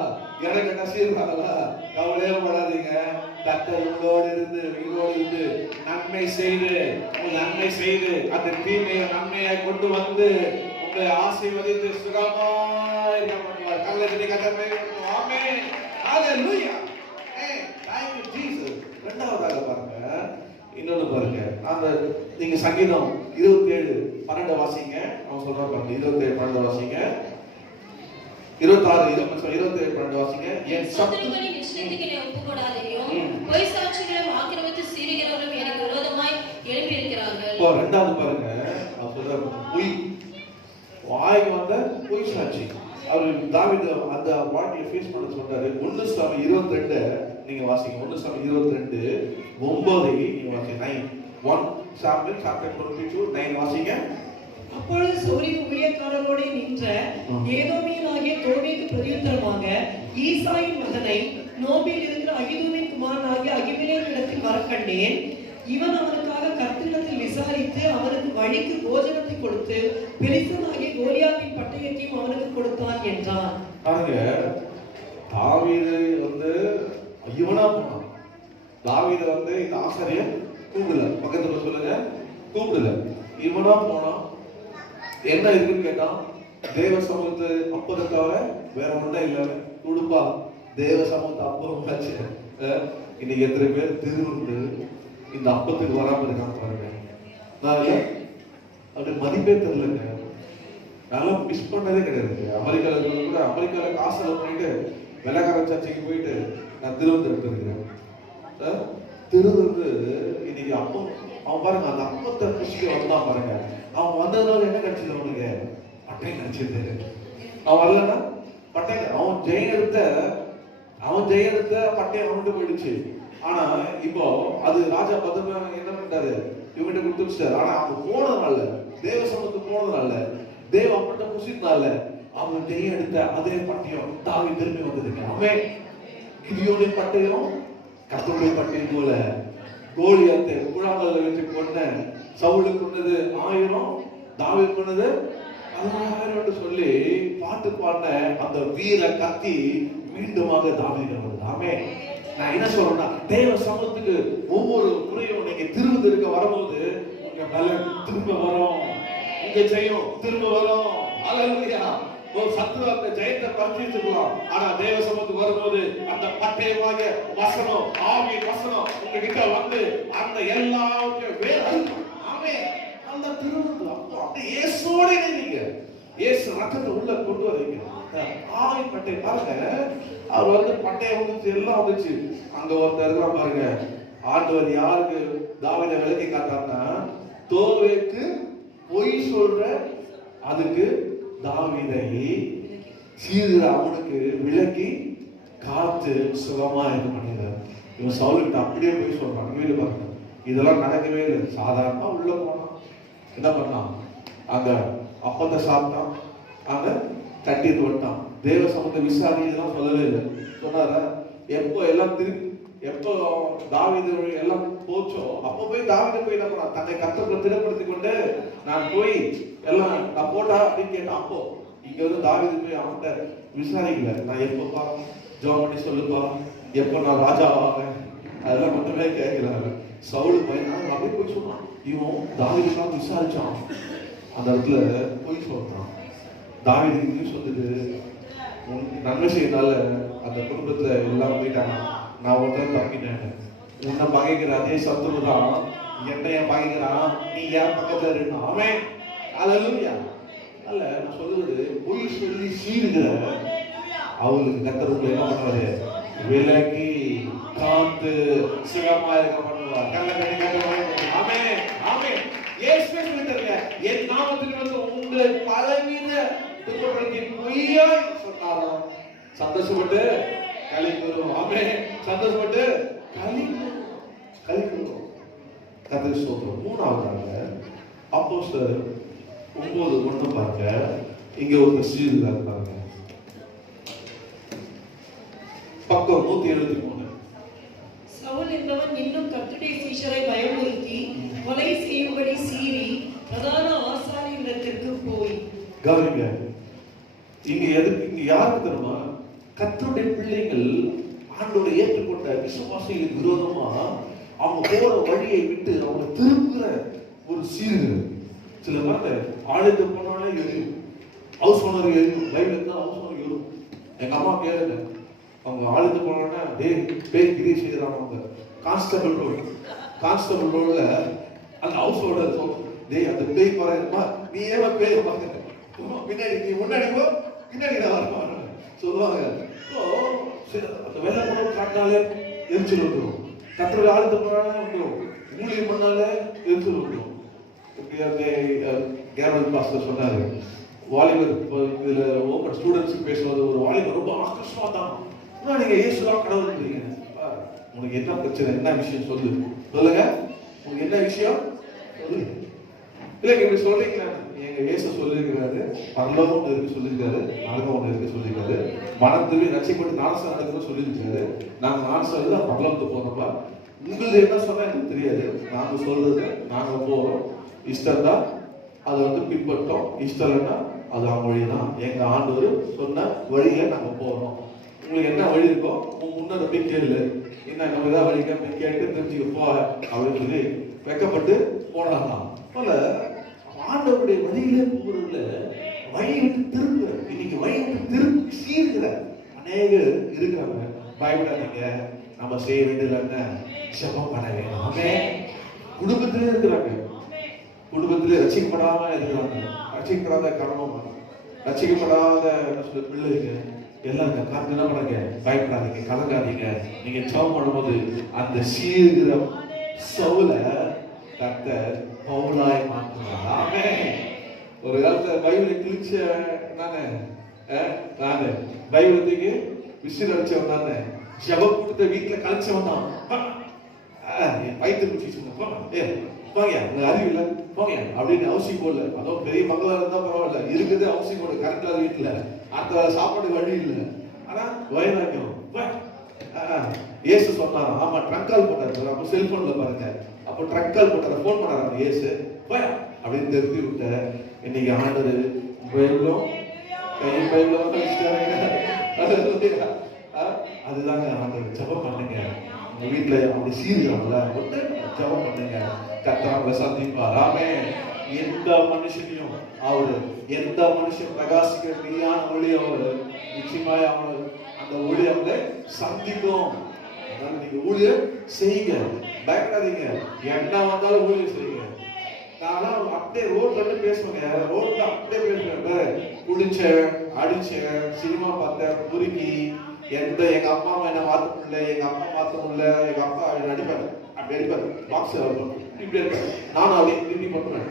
இடம் கேட்டா சீருறாங்களா, கவலையே படாதீங்க. கர்த்தர் உங்களோடு இருந்து உங்களோடு இருந்து நன்மை செய்து நன்மை செய்து அந்த தீமையை நன்மையை கொண்டு வந்து உங்களை ஆசீர்வதித்து சுகமாய் இருக்க பண்ணுவார். கல்லறை கட்டமே. ஆமென். ஹalleluya. Thank you Jesus. இரண்டாவதாக பாருங்க, இன்னொன்னு பாருங்க. அந்த நீங்க சங்கீதம் 27:12 வாசிங்க. அவன் சொல்ற பாருங்க, 27:12 வாசிங்க. 27:12 வாசிங்க. என் சத்துருக்களின் இஷ்டத்துக்கு ஒப்புக்கொடாதேயும் பொய் சாட்சிகளும் ஆக்கிரமித்து சீறுகிறவர்களும் எனக்கு விரோதமாய் எழுப்பி இருக்கிறார்கள். இப்போ ரெண்டாவது பாருங்க, அவன் சொல்ற பொய் வாய்க்கு வந்த பொய் சாட்சி. அவர் தாவீது அந்த வாழ்க்கையை ஃபேஸ் பண்ண சொல்றாரு. 1 சாமுவேல் 22 நீங்க வாசிங்க. 1 சாமுவேல் 22:9 நீங்க வாசிங்க. 1 சாமுவேல் chapter 22:9 வாசிங்க. அப்பொழுது சௌலின் ஊழியக்காரரோடு நின்ற ஏதோமியனாகிய தோபிக்கு பிரதியுத்தரமாக ஈசாயின் மகனை நோபில் இருக்கிற அகிதூமின் குமாரனாகிய அகிமெலேக்கிடத்தில் வரக்கண்டேன். இவன் அவனுக்காக கர்த்தரிடத்தில் விசாரித்து அவனுக்கு வழிக்கு போஜனத்தை கொடுத்து பெலிஸ்தனாகிய கோலியாத்தின் பட்டயத்தையும் அவனுக்கு கொடுத்தான் என்றான். பாருங்க, தாவீது வந்து இவனா போனான். தாவீது வந்து இந்த ஆசாரியர் கூப்பிடல, பக்கத்துல சொல்லுங்க, கூப்பிடல, இவனா போனான். என்ன இருக்குன்னு கேட்டான், தேவ சமூகத்து அப்பதை தவிர வேற ஒன்றும் இல்லை, கொடுப்பா தேவ சமூகத்தை அப்பம் வச்சு. இன்னைக்கு எத்தனை பேர் திருவிருந்து இந்த அப்பத்துக்கு வராம இருக்காங்க பாருங்க. நான் அப்படி மதிப்பே தெரியலங்க. நல்லா மிஸ் பண்ணதே கிடையாது. அமெரிக்காவில் கூட அமெரிக்காவில் காசு செலவு பண்ணிட்டு வெள்ளக்கார சர்ச்சைக்கு போயிட்டு நான் திருவிருந்து எடுத்துருக்கிறேன். திருவிருந்து இன்னைக்கு அப்பம் அவன் பாருங்க, அந்த அப்பத்தை குஷிக்கு வந்தான் பாருங்க. அவன் வந்ததுனால என்ன கிடைச்சது அவனுக்கு? பட்டை கிடைச்சது. அவன் வரலன்னா பட்டை, அவன் ஜெயம் எடுத்த பட்டையை அவன்கிட்ட போயிடுச்சு. ஆனா இப்போ அது ராஜா பதவி என்ன பண்ணிட்டாரு, இவன்கிட்ட கொடுத்து வச்சாரு. ஆனா அவன் போனதுனால, தேவ சமூகத்துக்கு போனதுனால, தேவ அப்பட்ட குசினால அவன் ஜெயம் எடுத்த அதே பட்டயம் தாவி திரும்பி வந்ததுங்க. அவன் கிதியோடைய பட்டயம் கர்த்தருடைய பட்டயம் போல கோலியாத்தை கூழாங்கல்ல வச்சு கொண்ட சவுலுக்கு கொண்டது 1000, தாவீது கொண்டது 16,000 சொல்லி பாட்டு பாடின அந்த வீர கத்தி மீண்டுமாக தாவீது வந்தது. ஆமென். நான் என்ன சொல்றேன்னா, தேவ சமூகத்துக்கு ஒவ்வொரு முறையும் நீங்க திருவிருந்துக்கு வரும்போது உங்க பலன் திரும்ப வரும், உங்க ஜெயம் திரும்ப வரும். ஹல்லேலூயா. ஒரு சத்துரு அந்த ஜெயத்தை பறிச்சுக்கலாம். ஆனா தேவ சமூகத்துக்கு வரும்போது அந்த பட்டயமாக வசனம், ஆவியின் வசனம் உங்ககிட்ட வந்து அந்த எல்லாத்தையும் வேற அழிக்கும். ஆமென். அந்த திருவிருந்து அப்போ அப்படியே இயேசுவோட நீங்க இயேசு ரத்தத்தை உள்ள கொண்டு வரீங்க. ஆவி பட்டை பாருங்க, அவர் வந்து பட்டையை வந்துச்சு, எல்லாம் வந்துச்சு. அங்க ஒருத்தர் இருக்கிறான் பாருங்க, ஆண்டவர் யாருக்கு தாவீதை விலக்கி காட்டாருன்னா, தோவேக்கு பொய் சொல்ற அதுக்கு தாவீதை சீர்கிற அவனுக்கு விலக்கி காத்து சுகமா இது பண்ணிடுறார். இவன் சவுலுக்கிட்ட அப்படியே போய் சொல்றான். வீடு பாருங்க, இதெல்லாம் நடக்கவே இல்லை. சாதாரணமா உள்ள போனான், என்ன பண்ணான், அங்க அப்பத்தை சாப்பிட்டான், அங்க தட்டிட்டு விட்டான். தேவ சமூகத்தை விசாரி இதெல்லாம் சொல்லவே இல்லை. சொன்னார எப்போ எல்லாம் எப்போ தாவீது எல்லாம் போச்சோ அப்போ போய் தாவீது போய் என்ன பண்ணான், தன்னை கர்த்தரை திடப்படுத்தி கொண்டு நான் போய் எல்லாம் நான் போட்டா அப்படின்னு கேட்டான். அப்போ இங்க வந்து தாவீது போய் அவன்கிட்ட விசாரிக்கல, நான் எப்பப்பா ஜோம் பண்ணி சொல்லுப்பா, எப்போ நான் ராஜா ஆவேன், அதெல்லாம் மட்டுமே கேட்கிறாரு. சவுலு பையன் அப்படியே போய் சொன்னான். இவன் தாவீதுலாம் விசாரிச்சான், அந்த இடத்துல போய் சொல்றான். தாவீது நியூஸ் வந்தது, நன்மை செய்யனால அந்த குடும்பத்துல எல்லாம் போயிட்டாங்க, நான் ஒருத்தர் தப்பினேன். உன்னை பகைக்கிற அதே சத்துரு தான் என்னைய பகைக்கிறான், நீ ஏன் பக்கத்துல இருக்கணும். அவன் ஹல்லேலூயா. அல்ல நான் சொல்லுவது, பொய் சொல்லி சீருகிற அவங்களுக்கு கர்த்தர் என்ன பண்ணுவாரு, விலக்கி காத்து சுகமா இருக்க பண்ணுவார். கல்ல கட்டி கட்ட. ஆமென் ஆமென். இயேசுவே சொல்லிட்டாருங்க, என் நாமத்தில் வந்து உங்களை பலவித துன்பப்படுத்தி பொய்யாய் சொன்னாலும் சந்தோஷப்பட்டு களி கூறுவோம். ஆமென். சந்தோஷப்பட்டு களி கூறுவோம். கர்த்தருக்கு ஸ்தோத்திரம். மூணாவதாக அப்போஸ்தலர் 9:1 பாருங்க. இங்க ஒரு சீல் இருக்காங்க, பக்கம் 173. சவுல் என்பவன் இன்னும் கர்த்தருடைய சீஷரை பயமுறுத்தி கொலை செய்யும்படி சீறி பிரதான ஆசாரியனிடத்திற்கு போய். கவனிங்க, இங்க யாருக்கு தெரியுமா, கர்த்தருடைய பிள்ளைகள் ஆண்டவரை ஏற்றுக்கொண்ட விசுவாசிகளுக்கு விரோதமா அவங்க போற வழியை விட்டு அவங்க திரும்புகிற ஒரு சீர்கள். சில பேர் ஆலயத்தை போனாலே எரியும், ஹவுஸ் ஓனர் எரியும், பைபிள் இருந்தா ஹவுஸ் ஓனர் எரியும். எங்க அம்மா கேளுங்க, அவங்க ஆலயத்தை போனோன்னா பேய் கிரி செய்யறாங்க. அவங்க கான்ஸ்டபிள் ரோட்ல அந்த ஹவுஸ் ஓனர் அந்த பேய் பாருங்கம்மா, நீ ஏன் பேய் பாருங்க, பின்னாடி நீ முன்னாடி போ, பின்னாடி நான் சொல்லுவாங்க. அந்த வெள்ளை பொருள் காட்டினாலே எரிச்சல் வந்துடும், கர்த்தருடைய ஆலயத்தை போனாலே வந்துடும், ஊழியம் பண்ணாலே எரிச்சல் வந்துடும். கேரல் பாஸ்டர் சொன்னாரு, வாலிபர் இதுல ஓப்பன் ஸ்டூடெண்ட்ஸ் பேசுவது, ஒரு வாலிபர் ரொம்ப ஆக்கர்ஷமா தான், நீங்க இயேசுதான் கடவுள், உனக்கு என்ன பிரச்சனை, என்ன விஷயம் சொல்லுங்க, உங்களுக்கு என்ன விஷயம் சொல்லு. இல்லைங்க இப்படி சொல்றீங்களா, எங்க இயேசு சொல்லியிருக்கிறாரு, பரலோகம் ஒன்று இருக்கு சொல்லியிருக்காரு, நரகம் ஒன்று இருக்கு சொல்லியிருக்காரு, மனம் திரும்பி ரட்சிக்கப்பட்டு ஞானஸ்நானம் நடக்குன்னு சொல்லியிருக்காரு. நாங்க ஞானஸ்நானம் தான் பரலோகத்துக்கு போனப்பா, உங்களுக்கு என்ன சொன்னா எனக்கு தெரியாது, நாங்க சொல்றது நாங்க போறோம், இஷ்டம் தான் அதை வந்து பின்பற்றோம், இஷ்டம் இல்லைன்னா அது அவங்க வழிதான். எங்க ஆண்டவர் சொன்ன வழியை நாங்க போறோம், உங்களுக்கு என்ன வழி இருக்கோ முன்னாடி போய் கேளு, என்ன நம்ம ஏதாவது வழி போய் கேட்டு தெரிஞ்சுக்க போ அப்படின்னு சொல்லி வெக்கப்பட்டு போனாங்களாம். போல ஆண்டவருடைய வழியிலே போகிறதுல வழி விட்டு திரும்ப, இன்னைக்கு வழி விட்டு திரும்ப சீர்கிற அநேகர் இருக்கிறாங்க. பயப்படாதீங்க, நம்ம செய்ய வேண்டியதுல ஜெபம் பண்ண வேணும். ஆமென். குடும்பத்திலே இருக்கிறாங்க, குடும்பத்திலே ரட்சிக்கப்படாம இருக்கிறாங்க, ரட்சிக்கப்படாத கணவன், ரட்சிக்கப்படாத பிள்ளைங்க எல்லாம் காத்து என்ன பண்ணுங்க, பயப்படாதீங்க, கலங்காதீங்க. நீங்க ஜெபம் பண்ணும்போது அந்த சீர்கிற சவுல கர்த்தர் பவுலாய் மாற்றுவார். ஆமென். ஒரு காலத்துல பைபிளை கிழிச்ச நானு பைபிளத்துக்கு விசில் அடிச்சவன் தானே, ஜெபம் கொடுத்த வீட்டுல கழிச்சவன் தான். பைத்து முடிச்சு போங்க, உங்க அறிவு இல்லை போங்க அப்படின்னு அவசியம் போடல. அதுவும் பெரிய மக்களா இருந்தா பரவாயில்ல, இருக்குது அவசியம் போட கரெக்டா வீட்டுல அடுத்த சாப்பாடு வழி இல்லை. ஆனா வைராக்கியம் இயேசு சொன்னாரா, ஆமா ட்ரங்கால் போட்டாரு. அப்போ செல்போன்ல பாருங்க, அப்போ ட்ரங்கால் போட்டாரு, போன் பண்ணாரு இயேசு அப்படின்னு தெரிஞ்சு விட்ட. இன்னைக்கு ஆண்டவர் பைபிளும் கையும் பைபிளும் அதுதாங்க ஆண்டவர். ஜெபம் பண்ணுங்க, உங்க வீட்டுல அப்படி சீர்கிறாங்கல்ல ஒன்று ஜெபம் பண்ணுங்க, கர்த்தர் சந்திப்பார். ஆமென். எந்த மனுஷனையும் அவரு, எந்த மனுஷன் பிரகாசிக்கிற மெய்யான ஒளி அவரு நிச்சயமாய் அவரு அந்த ஒளி அவங்களை சந்திக்கும். நீங்க ஊழியர் செய்யுங்க, பயப்படாதீங்க, என்ன வந்தாலும் ஊழியர் செய்யுங்க. நான் அப்படியே ரோட்ல பேசுவேங்க, ரோட்ல அப்படியே பேசுவேன். குடிச்சேன், அடிச்சேன், சினிமா பார்த்தேன், பொறுக்கி எங்க அப்பா அம்மா என்ன மாத்த முடியல, எங்க அம்மா மாத்த முடியல, எங்க அப்பா அடிப்பாரு, அப்படி அடிப்பாரு, பாக்ஸ் இப்படி இருப்பேன், நானும் அப்படி திரும்பி பண்ணுவேன்.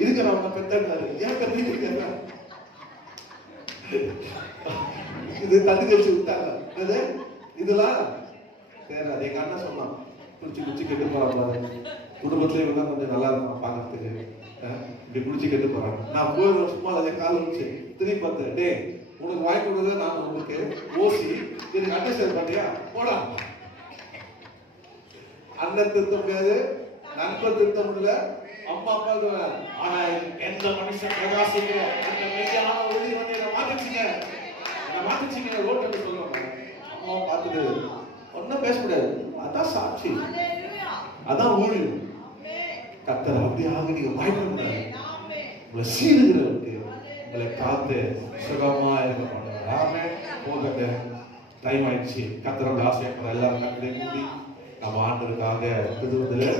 இதுக்கு நான் பெத்தாரு ஏன் கத்திட்டு இருக்கேன், இது தண்ணி தெளிச்சு விட்டாங்க. இதெல்லாம் சரி, அது எங்க அண்ணன் சொன்னான், குடிச்சு குடிச்சு கெட்டு போறான், குடும்பத்திலே இருந்தா கொஞ்சம் நல்லா இருக்கும் பாக்கிறதுக்கு, இப்படி குடிச்சு கெட்டு போறான். நான் போய் சும்மா அதை கால வச்சு திரும்பி பார்த்தேன், டே உனக்கு வாங்கி கொடுத்தது நான் உங்களுக்கு ஓசி இதுக்கு அண்ணன் சேர் பண்ணியா போடா. அண்ணன் திருத்த முடியாது, நண்பர் திருத்த முடியல, அம்மா அப்பா. ஆனா எந்த மனுஷன் பிரகாசிக்கிற அந்த மெய்யான ஒளி வந்து என்ன மாத்திச்சுங்க, என்ன மாத்திச்சுங்க ரோட்டு சொல்லுவாங்க. அம்மாவை பார்த்துட்டு ஒன்னும் பேச முடியாது, அதான் சாட்சி, அதான் ஊழியம். கர்த்தர் அப்படியாக நீங்க பயப்பட கூடாது, உங்களை சீருகிறவருக்கு உங்களை காத்து சுகமா இருக்க மாட்டாங்க. ஆமென். போகட்ட டைம் ஆயிடுச்சு. கர்த்தரோட ஆசைப்படுற எல்லாரும் கர்த்தரை கூடி நம்ம ஆண்டவருக்காக புதுவதில்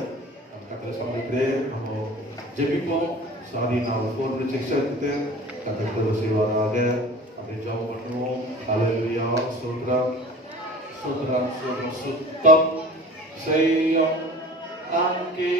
நம்ம கர்த்தரை சமைத்து நம்ம ஜெபிப்போம். சாரி, நான் ஒரு 4 minutes எக்ஸ்ட்ரா எடுத்து கர்த்தர் செய்வாராக அப்படி ஜெபம் பண்ணுவோம். ஹல்லேலூயா. ஸ்தோத்திரம் ஸ்தோத்திரம் ஸ்தோத்திரம். சுத்தம் செய்யும் அங்கே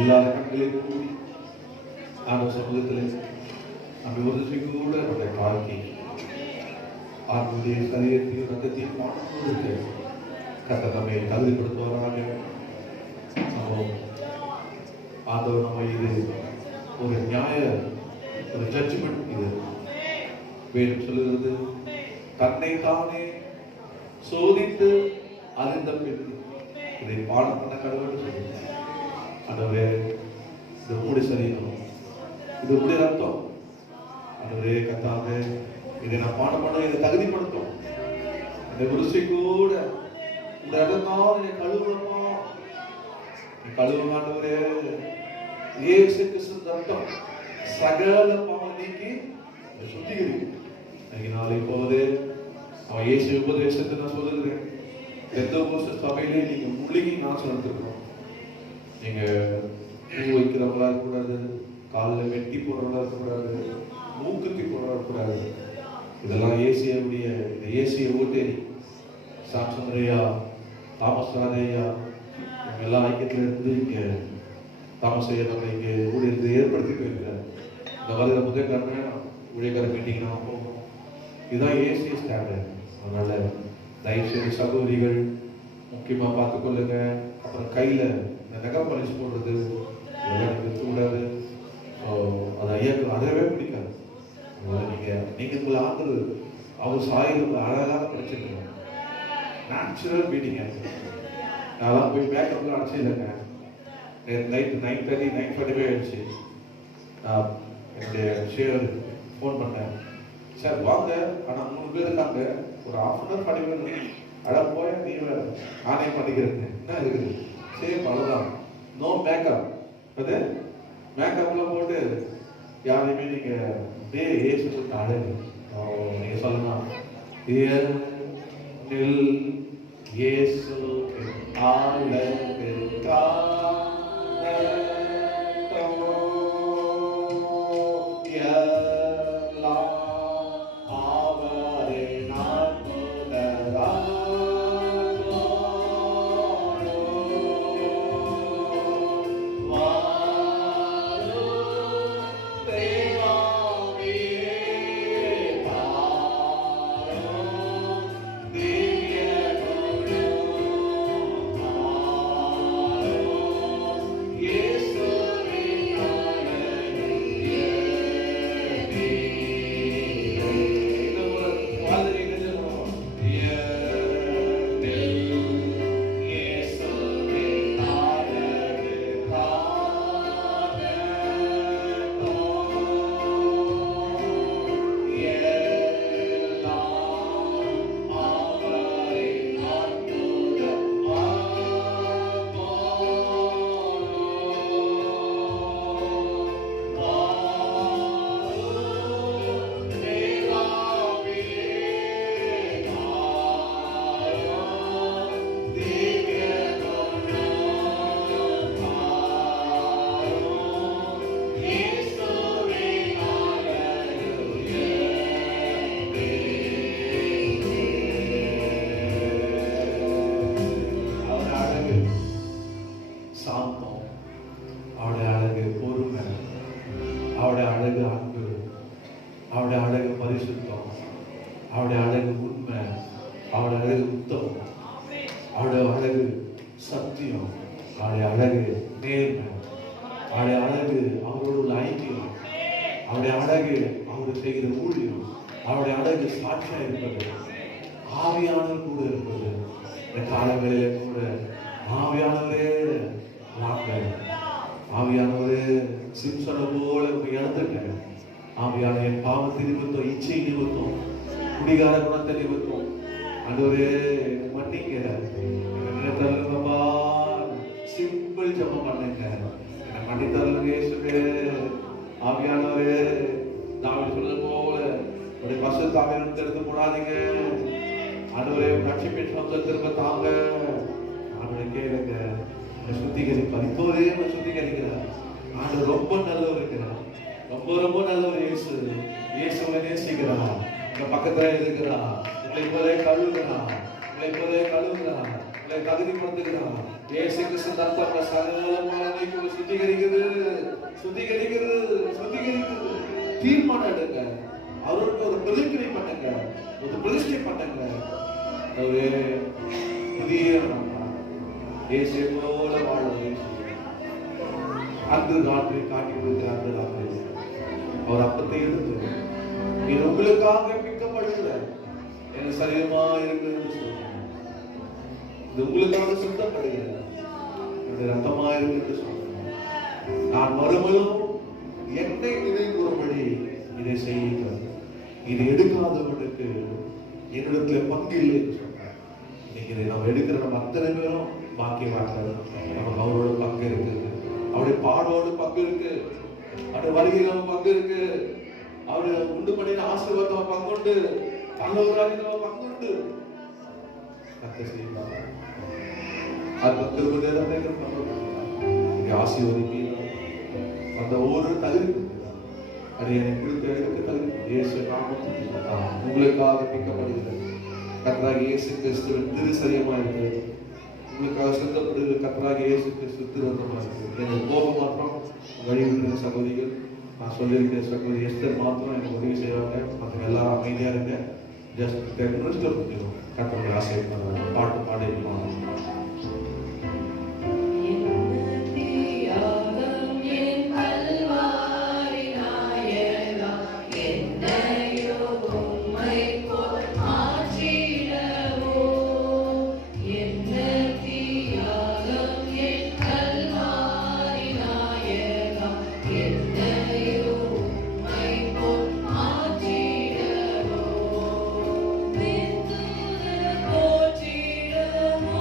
எல்லா கண்களையும் கூடி ஆண்டவர் சமூகத்தில் நம்ம ஒரு கூட நம்முடைய வாழ்க்கை ஆத்மீய சரீரத்தையும் ரத்தத்தையும் மாற்றுவதற்கு கர்த்தர் நம்மை தகுதிப்படுத்துவாராக. ஆண்டவர் நம்ம இது ஒரு நியாய ஒரு ஜட்ஜ்மெண்ட். இது வேணும் சொல்லுகிறது, தன்னை தானே சோதித்து அறிந்த பின் இதை பாடம் பண்ண கடவுள் சொல்லுங்க. ஆண்டவரே, இது உங்களுடைய சரீரம், இது உங்களுடைய ரத்தம். ஆண்டவரே கர்த்தாவே, இதை நான் பாடம் பண்ண இதை தகுதிப்படுத்தும். இந்த குருசை கூட இந்த ரத்தத்தால் என்னை கழுவணுமா, கழுவணும். ஆண்டவரே, இயேசு கிறிஸ்து ரத்தம் சகல பாவம் நீக்கி சுத்திகரிக்கும். நாளை போது அவன் இயேசு உபதேசத்தை நான் சொல்லுகிறேன். பெந்தகோஸ்து சபையிலே நீங்க முழுகி நான் சொல்லிருக்கோம். நீங்க பூ வைக்கிறவங்களா இருக்கக்கூடாது, காலில் வெட்டி போடுறவங்களா இருக்கக்கூடாது, மூக்குத்தி போடுறவா இருக்கக்கூடாது. இதெல்லாம் ஏசியாவுடைய இந்த ஏசிய ஓட்டேரி சாம்சந்தரையா, தாமஸ் ராதையா, இவங்க எல்லாம் ஐக்கியத்துல இருந்து இங்க தாமஸ் ஐயா நம்ம இங்க ஊழியத்தை ஏற்படுத்தி போயிருக்காரு. இந்த வருகிற முதற்கண்ண ஊழியக்கார மீட்டிங் நான் போகணும். இதுதான் ஏசிய ஸ்டாண்டர்ட். அதனால தயவுசெய்து சகோதரிகள் முக்கியமாக பார்த்துக்கொள்ளுங்க. அப்புறம் கையில் இந்த நகை பாலிஷ் போடுறது இதெல்லாம் விற்கக்கூடாது. அது ஐயாவுக்கு அறவே பிடிக்காது. அதனால் நீங்கள் உங்களை ஆண்டு அவர் சாயில் அழகாக படிச்சிருக்கணும். நேச்சுரல் மீட்டிங்க. நான் போய் மேக்கப்லாம் அடிச்சிருந்தேங்க. நைட்டு 9:30 9:45 ஆயிடுச்சு. நான் என்னுடைய ஷேர் ஃபோன் பண்ணேன், சார் வாங்க, ஆனால் 3 பேர் இருக்காங்க, ஒரு 1/2 40 minutes அட போய நீ வேற நானே பண்ணிக்கிறேன். என்ன இருக்குது சேம் அவ்வளோதான். No makeup. அது மேக்கப்லாம் போட்டு யாரையுமே நீங்கள் அப்படியே ஏசு அழகு நீங்கள் சொல்லலாம். இயேசு அழகு குடிகார குணத்தை நிமித்தம் ஆண்டவரே மன்னிங்க. சிம்பிள் ஜெபம் பண்ணுங்க. மன்னித்தருளுங்க இயேசுவே. ஆவியானவரே, தாவீது சொல்றது போல உடைய பரிசுத்த ஆவியானவரை எடுத்து போடாதீங்க. ஆண்டவரே, ரட்சிப்பின் சொந்த திரும்ப தாங்க. ஆண்டவரை கேளுங்க. சுத்திகரிப்பார். இப்போதே சுத்திகரிக்கிறார். ஆண்டவர் ரொம்ப நல்லவர் இருக்கிறார். ரொம்ப ரொம்ப நல்லவர். இயேசு இயேசுவை நேசிக்கிறார். பக்கத்துல இருக்கிறா, உங்களை இப்போதே கழுவுகிறா. உங்களை இப்போதே கழுவுகிறார், உங்களை தகுதிப்படுத்துகிறார். இயேசு கிறிஸ்து ரத்தம் சகலமான நீக்குகளை சுத்திகரிக்கிறது, சுத்திகரிக்கிறது, சுத்திகரிக்கிறது. தீர்மானம் எடுங்க, அவருக்கு ஒரு பிரதிஷ்டை பண்ணுங்க, ஒரு பிரதிஷ்டை பண்ணுங்க. ஒரு புதிய இயேசு போல வாழ அன்று ராத்திரி காட்டி கொடுக்கிற அன்று ராத்திரி அவர் அப்பத்தை எடுத்து இது உங்களுக்காக பிக்கப்படுகிற என் சரீரமா இருக்கிறது சொல்லுங்க. இது உங்களுக்காக சுத்தப்படுகிறது, இது ரத்தமா இருக்கிறது சொல்லுங்க. நான் மறுமையும் என்னை நினைவு கூறும்படி இதை செய்யுங்கள். இது எடுக்காதவனுக்கு என்னிடத்துல பங்கு இல்லை என்று சொன்னார். இன்னைக்கு இதை நம்ம எடுக்கிற நம்ம அத்தனை பேரும் பாக்கியவார்கள். நமக்கு அவரோட பங்கு இருக்கு, அவருடைய பாடோடு பங்கு இருக்கு, அவருடைய வருகையில பங்கு இருக்கு, அவரு உண்டு பண்ணின ஆசீர்வாதம் பங்குண்டு, பல்லவராக பங்குண்டு. கத்த செய்வாங்க அது ஆசீர்வதிப்பீர்கள். அந்த ஒவ்வொரு தகுதி அதை எனக்கு கொடுத்த எடுக்க தகுதி இயேசு நாமத்தில் உங்களுக்காக பிக்கப்படுகிறது. கர்த்தராகிய இயேசு கிறிஸ்துவின் திருசரியமா இருக்கிறது, உங்களுக்காக சிந்தப்படுகிற கர்த்தராகிய இயேசு கிறிஸ்து திருவந்தமா இருக்கிறது. எனக்கு போக மாத்திரம் வழிவிடுற சகோதரிகள், நான் சொல்லியிருக்கிற சகோதரி எஸ்தர் மாத்திரம் எனக்கு உதவி செய்வாங்க. மற்ற எல்லாரும் அமைதியா இருக்க. ஜஸ்ட் 10 minutes முடியும். கர்த்தருடைய ஆசை பாட்டு பாடிருப்பாங்க. போற்றிடமோ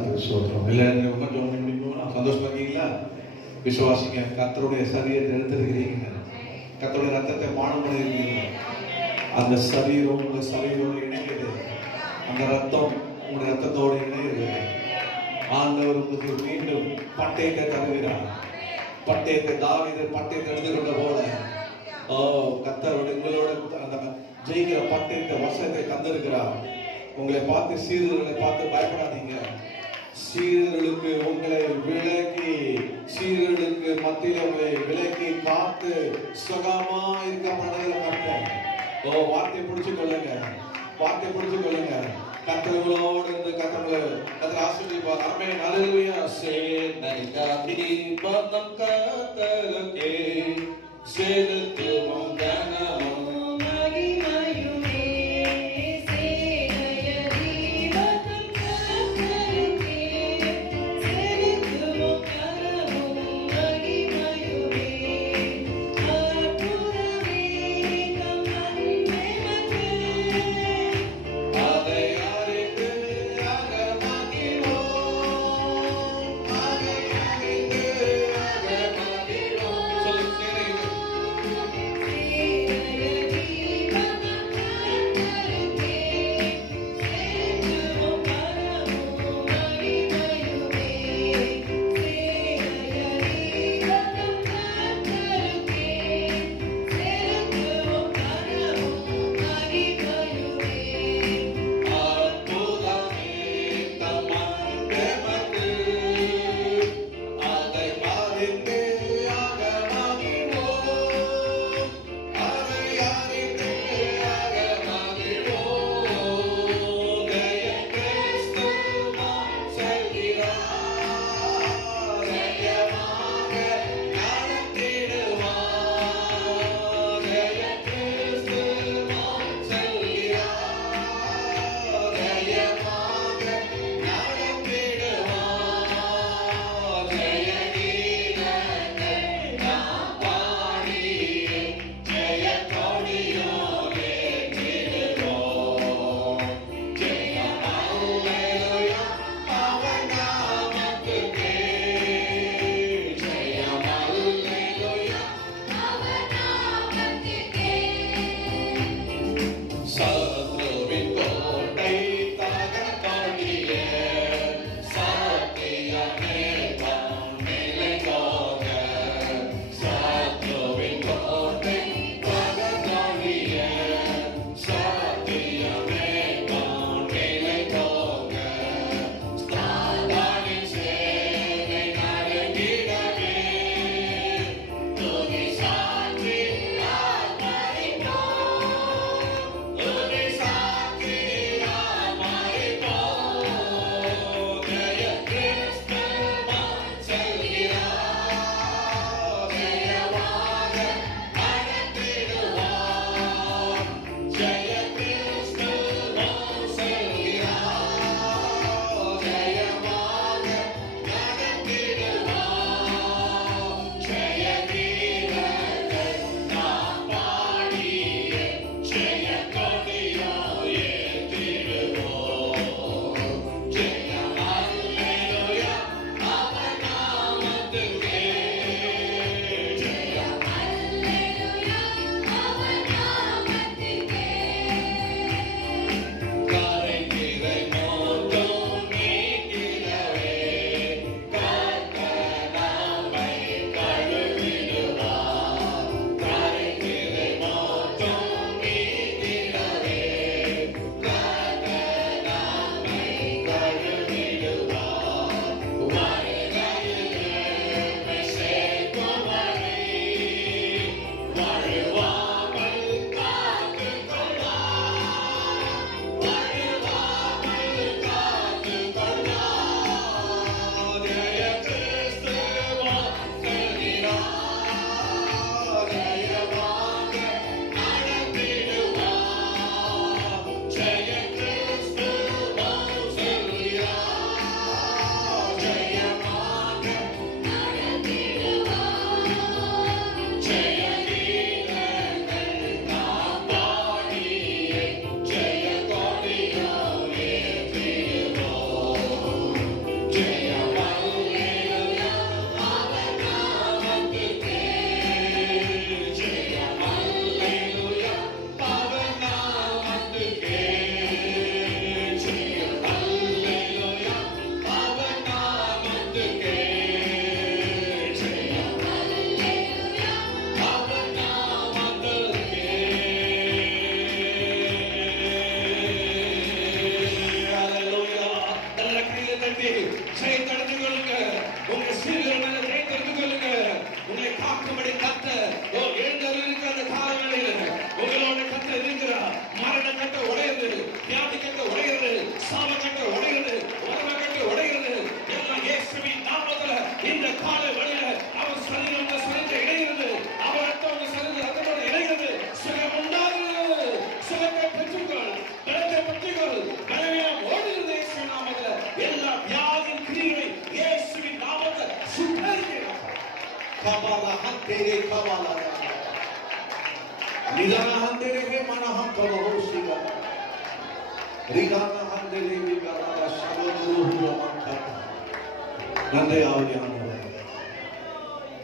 கர்த்தருக்கு ஸ்தோத்திரம். எல்லாரும் ரொம்ப ஜெபம் பண்ணி முடிப்போமா? சந்தோஷமா இருக்கீங்களா? விசுவாசிங்க, கர்த்தருடைய சரீரத்தை எடுத்திருக்கிறீங்க, கர்த்தருடைய ரத்தத்தை பானம் பண்ணியிருக்கீங்க. அந்த சரீரம் உங்க சரீரோடு இணைகிறது, அந்த ரத்தம் உங்களுடைய ரத்தத்தோடு இணைகிறது. ஆண்டவர் உங்களுக்கு மீண்டும் பட்டயத்தை தருகிறார். பட்டயத்தை தாவீது பட்டயத்தை எடுத்துக்கொண்ட போல கர்த்தரோட உங்களோட அந்த ஜெயிக்கிற பட்டயத்தை வசனத்தை தந்திருக்கிறார். உங்களை பார்த்து சீடர்களை பார்த்து பயப்படாதீங்க. சீடர்களுக்கு உங்களை விலக்கி, சீடர்களுக்கு மத்தியில் உங்களை விலக்கி காத்து சுகமா இருக்க கர்த்தர். வார்த்தை பிடிச்சு கொள்ளுங்க, வார்த்தை பிடிச்சு கொள்ளுங்க. கர்த்தர்களோடு இருந்து கர்த்தர் ஆசீர்வதிப்பார். ஆமென். ஹல்லேலூயா. சேனை கதிபதம் கர்த்தருக்கே செலுத்துவோம் கனமும் மகிமையுமே. சேனையதிபதம் கர்த்தருக்கே செலுத்துவோம் கனமும் மகிமையுமே. அற்புதமே தம் நன்மைமற்றே அதை அறிந்து அகமகிழ்வோம், அதை அறிந்து அகமகிழ்வோம். சொல்லு, சேனைகளே. kabala hantere kabala nidana hantere he mana hakalo siga ridana hantere vigara shaloduru huamanta nande ஆவியானவர்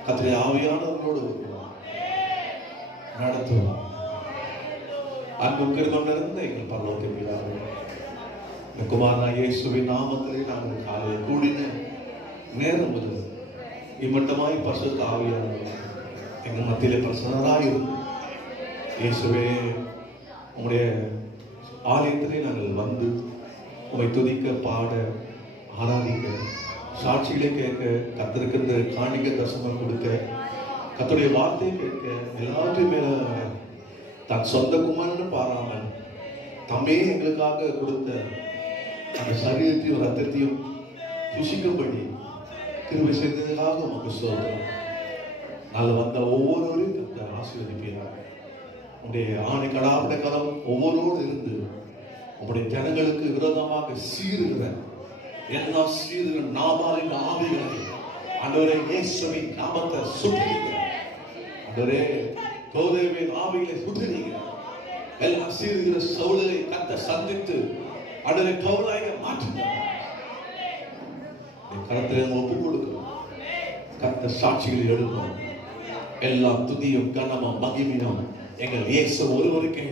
கர்த்தருடைய ஆவியானவரோடு நடத்துவார். அன்பு கிருபையுள்ள எங்கள் பரலோக பிதாவே, இந்த குமாரனாகிய இயேசுவின் நாமத்திலே நாங்கள் காலையில் கூடின நேரம் முதல் இம்மட்டமாய் பரிசுத்த ஆவியானவர் எங்கள் மத்தியிலே பிரசன்னராய் இருந்து இயேசுவே உம்முடைய ஆலயத்திலே நாங்கள் வந்து உம்மை துதிக்க, பாட, ஆராதிக்க, சாட்சிகளை கேட்க, கத்திருக்கின்ற காணிக்க தரிசனம் கொடுக்க, கர்த்தருடைய வார்த்தையை கேட்க, எல்லாத்தையும் மேல தன் சொந்த குமாரன்னு பாராமல் தம்மே எங்களுக்காக கொடுத்த அந்த சரீரத்தையும் ரத்தத்தையும் புசிக்கும்படி கிருபை செய்ததுக்காக உமக்கு ஸ்தோத்திரம். நாங்கள் வந்த ஒவ்வொருவரையும் கர்த்தர் ஆசீர்வதிப்பீராக. உடைய ஆணை கடாபட கதம் ஒவ்வொருவரோடு இருந்து உங்களுடைய ஜனங்களுக்கு விரோதமாக சீருகிற எல்லா சீருகிற நாபாலின் ஆவிகளை ஆண்டவரே இயேசுவின் நாமத்தை சுட்டரிக்கிறேன். ஆண்டவரே கோதேவின் ஆவிகளை சுட்டரிக்கிறேன். எல்லா சீருகிற சவுளை கத்த சந்தித்து ஆண்டவரே கவுளாக மாற்றுங்க. கரத்திலே ஒப்பு கொடுக்கிறோம். கத்த சாட்சிகளை எழுப்போம். எல்லா துதியும் கனமும் மகிமையும் எங்கள் இயேசு ஒருவருக்கே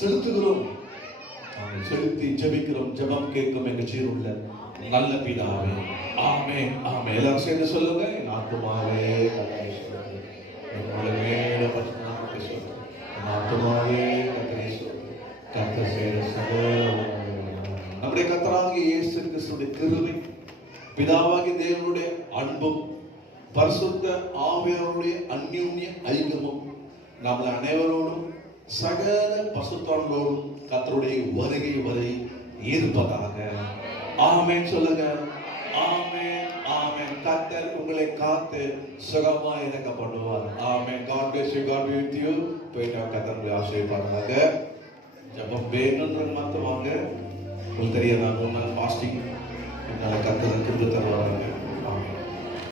செலுத்துகிறோம். நாங்கள் செலுத்தி ஜெபிக்கிறோம். ஜெபம் கேட்கும் எங்கள் ஜீவனுள்ள நல்ல பிதாவே, ஆமென், ஆமென். எல்லாரும் சேர்ந்து சொல்லுங்க. என் ஆத்துமாவே கர்த்தரை ஸ்தோத்திரி, என் முழுமையான பரிசுத்தத்தை ஸ்தோத்திரி, என் ஆத்துமாவே கர்த்தரை ஸ்தோத்திரி, கர்த்தர் செய்த சகல உபகாரங்களும். நம்முடைய கர்த்தராகிய இயேசு கிறிஸ்துவின் கிருபை, பிதாவாகிய தேவனுடைய அன்பும், பரிசுத்த ஆவியானவருடைய அந்யோன்ய ஐக்கியமும் நம்மள அனைவரோடும் சகல பரிசுத்தவான்களோடும் கர்த்தருடைய வருகை வரை இருப்பதாக. ஆமென் சொல்லுங்க. ஆமென், ஆமென். கர்த்தர் உங்களை காத்து சுகமா இருக்க பண்ணுவார். ஆமென். God bless you. God be with you. போயிட்டு கர்த்தர் ஆசீர்வதிப்பாராக. ஜெபம் வேணும்ன்ற மாத்தவாங்க. உங்களுக்கு தெரியாது, நான் 1 நாள் ஃபாஸ்டிங் என்னால கர்த்தர் கிருபை தருவாங்க.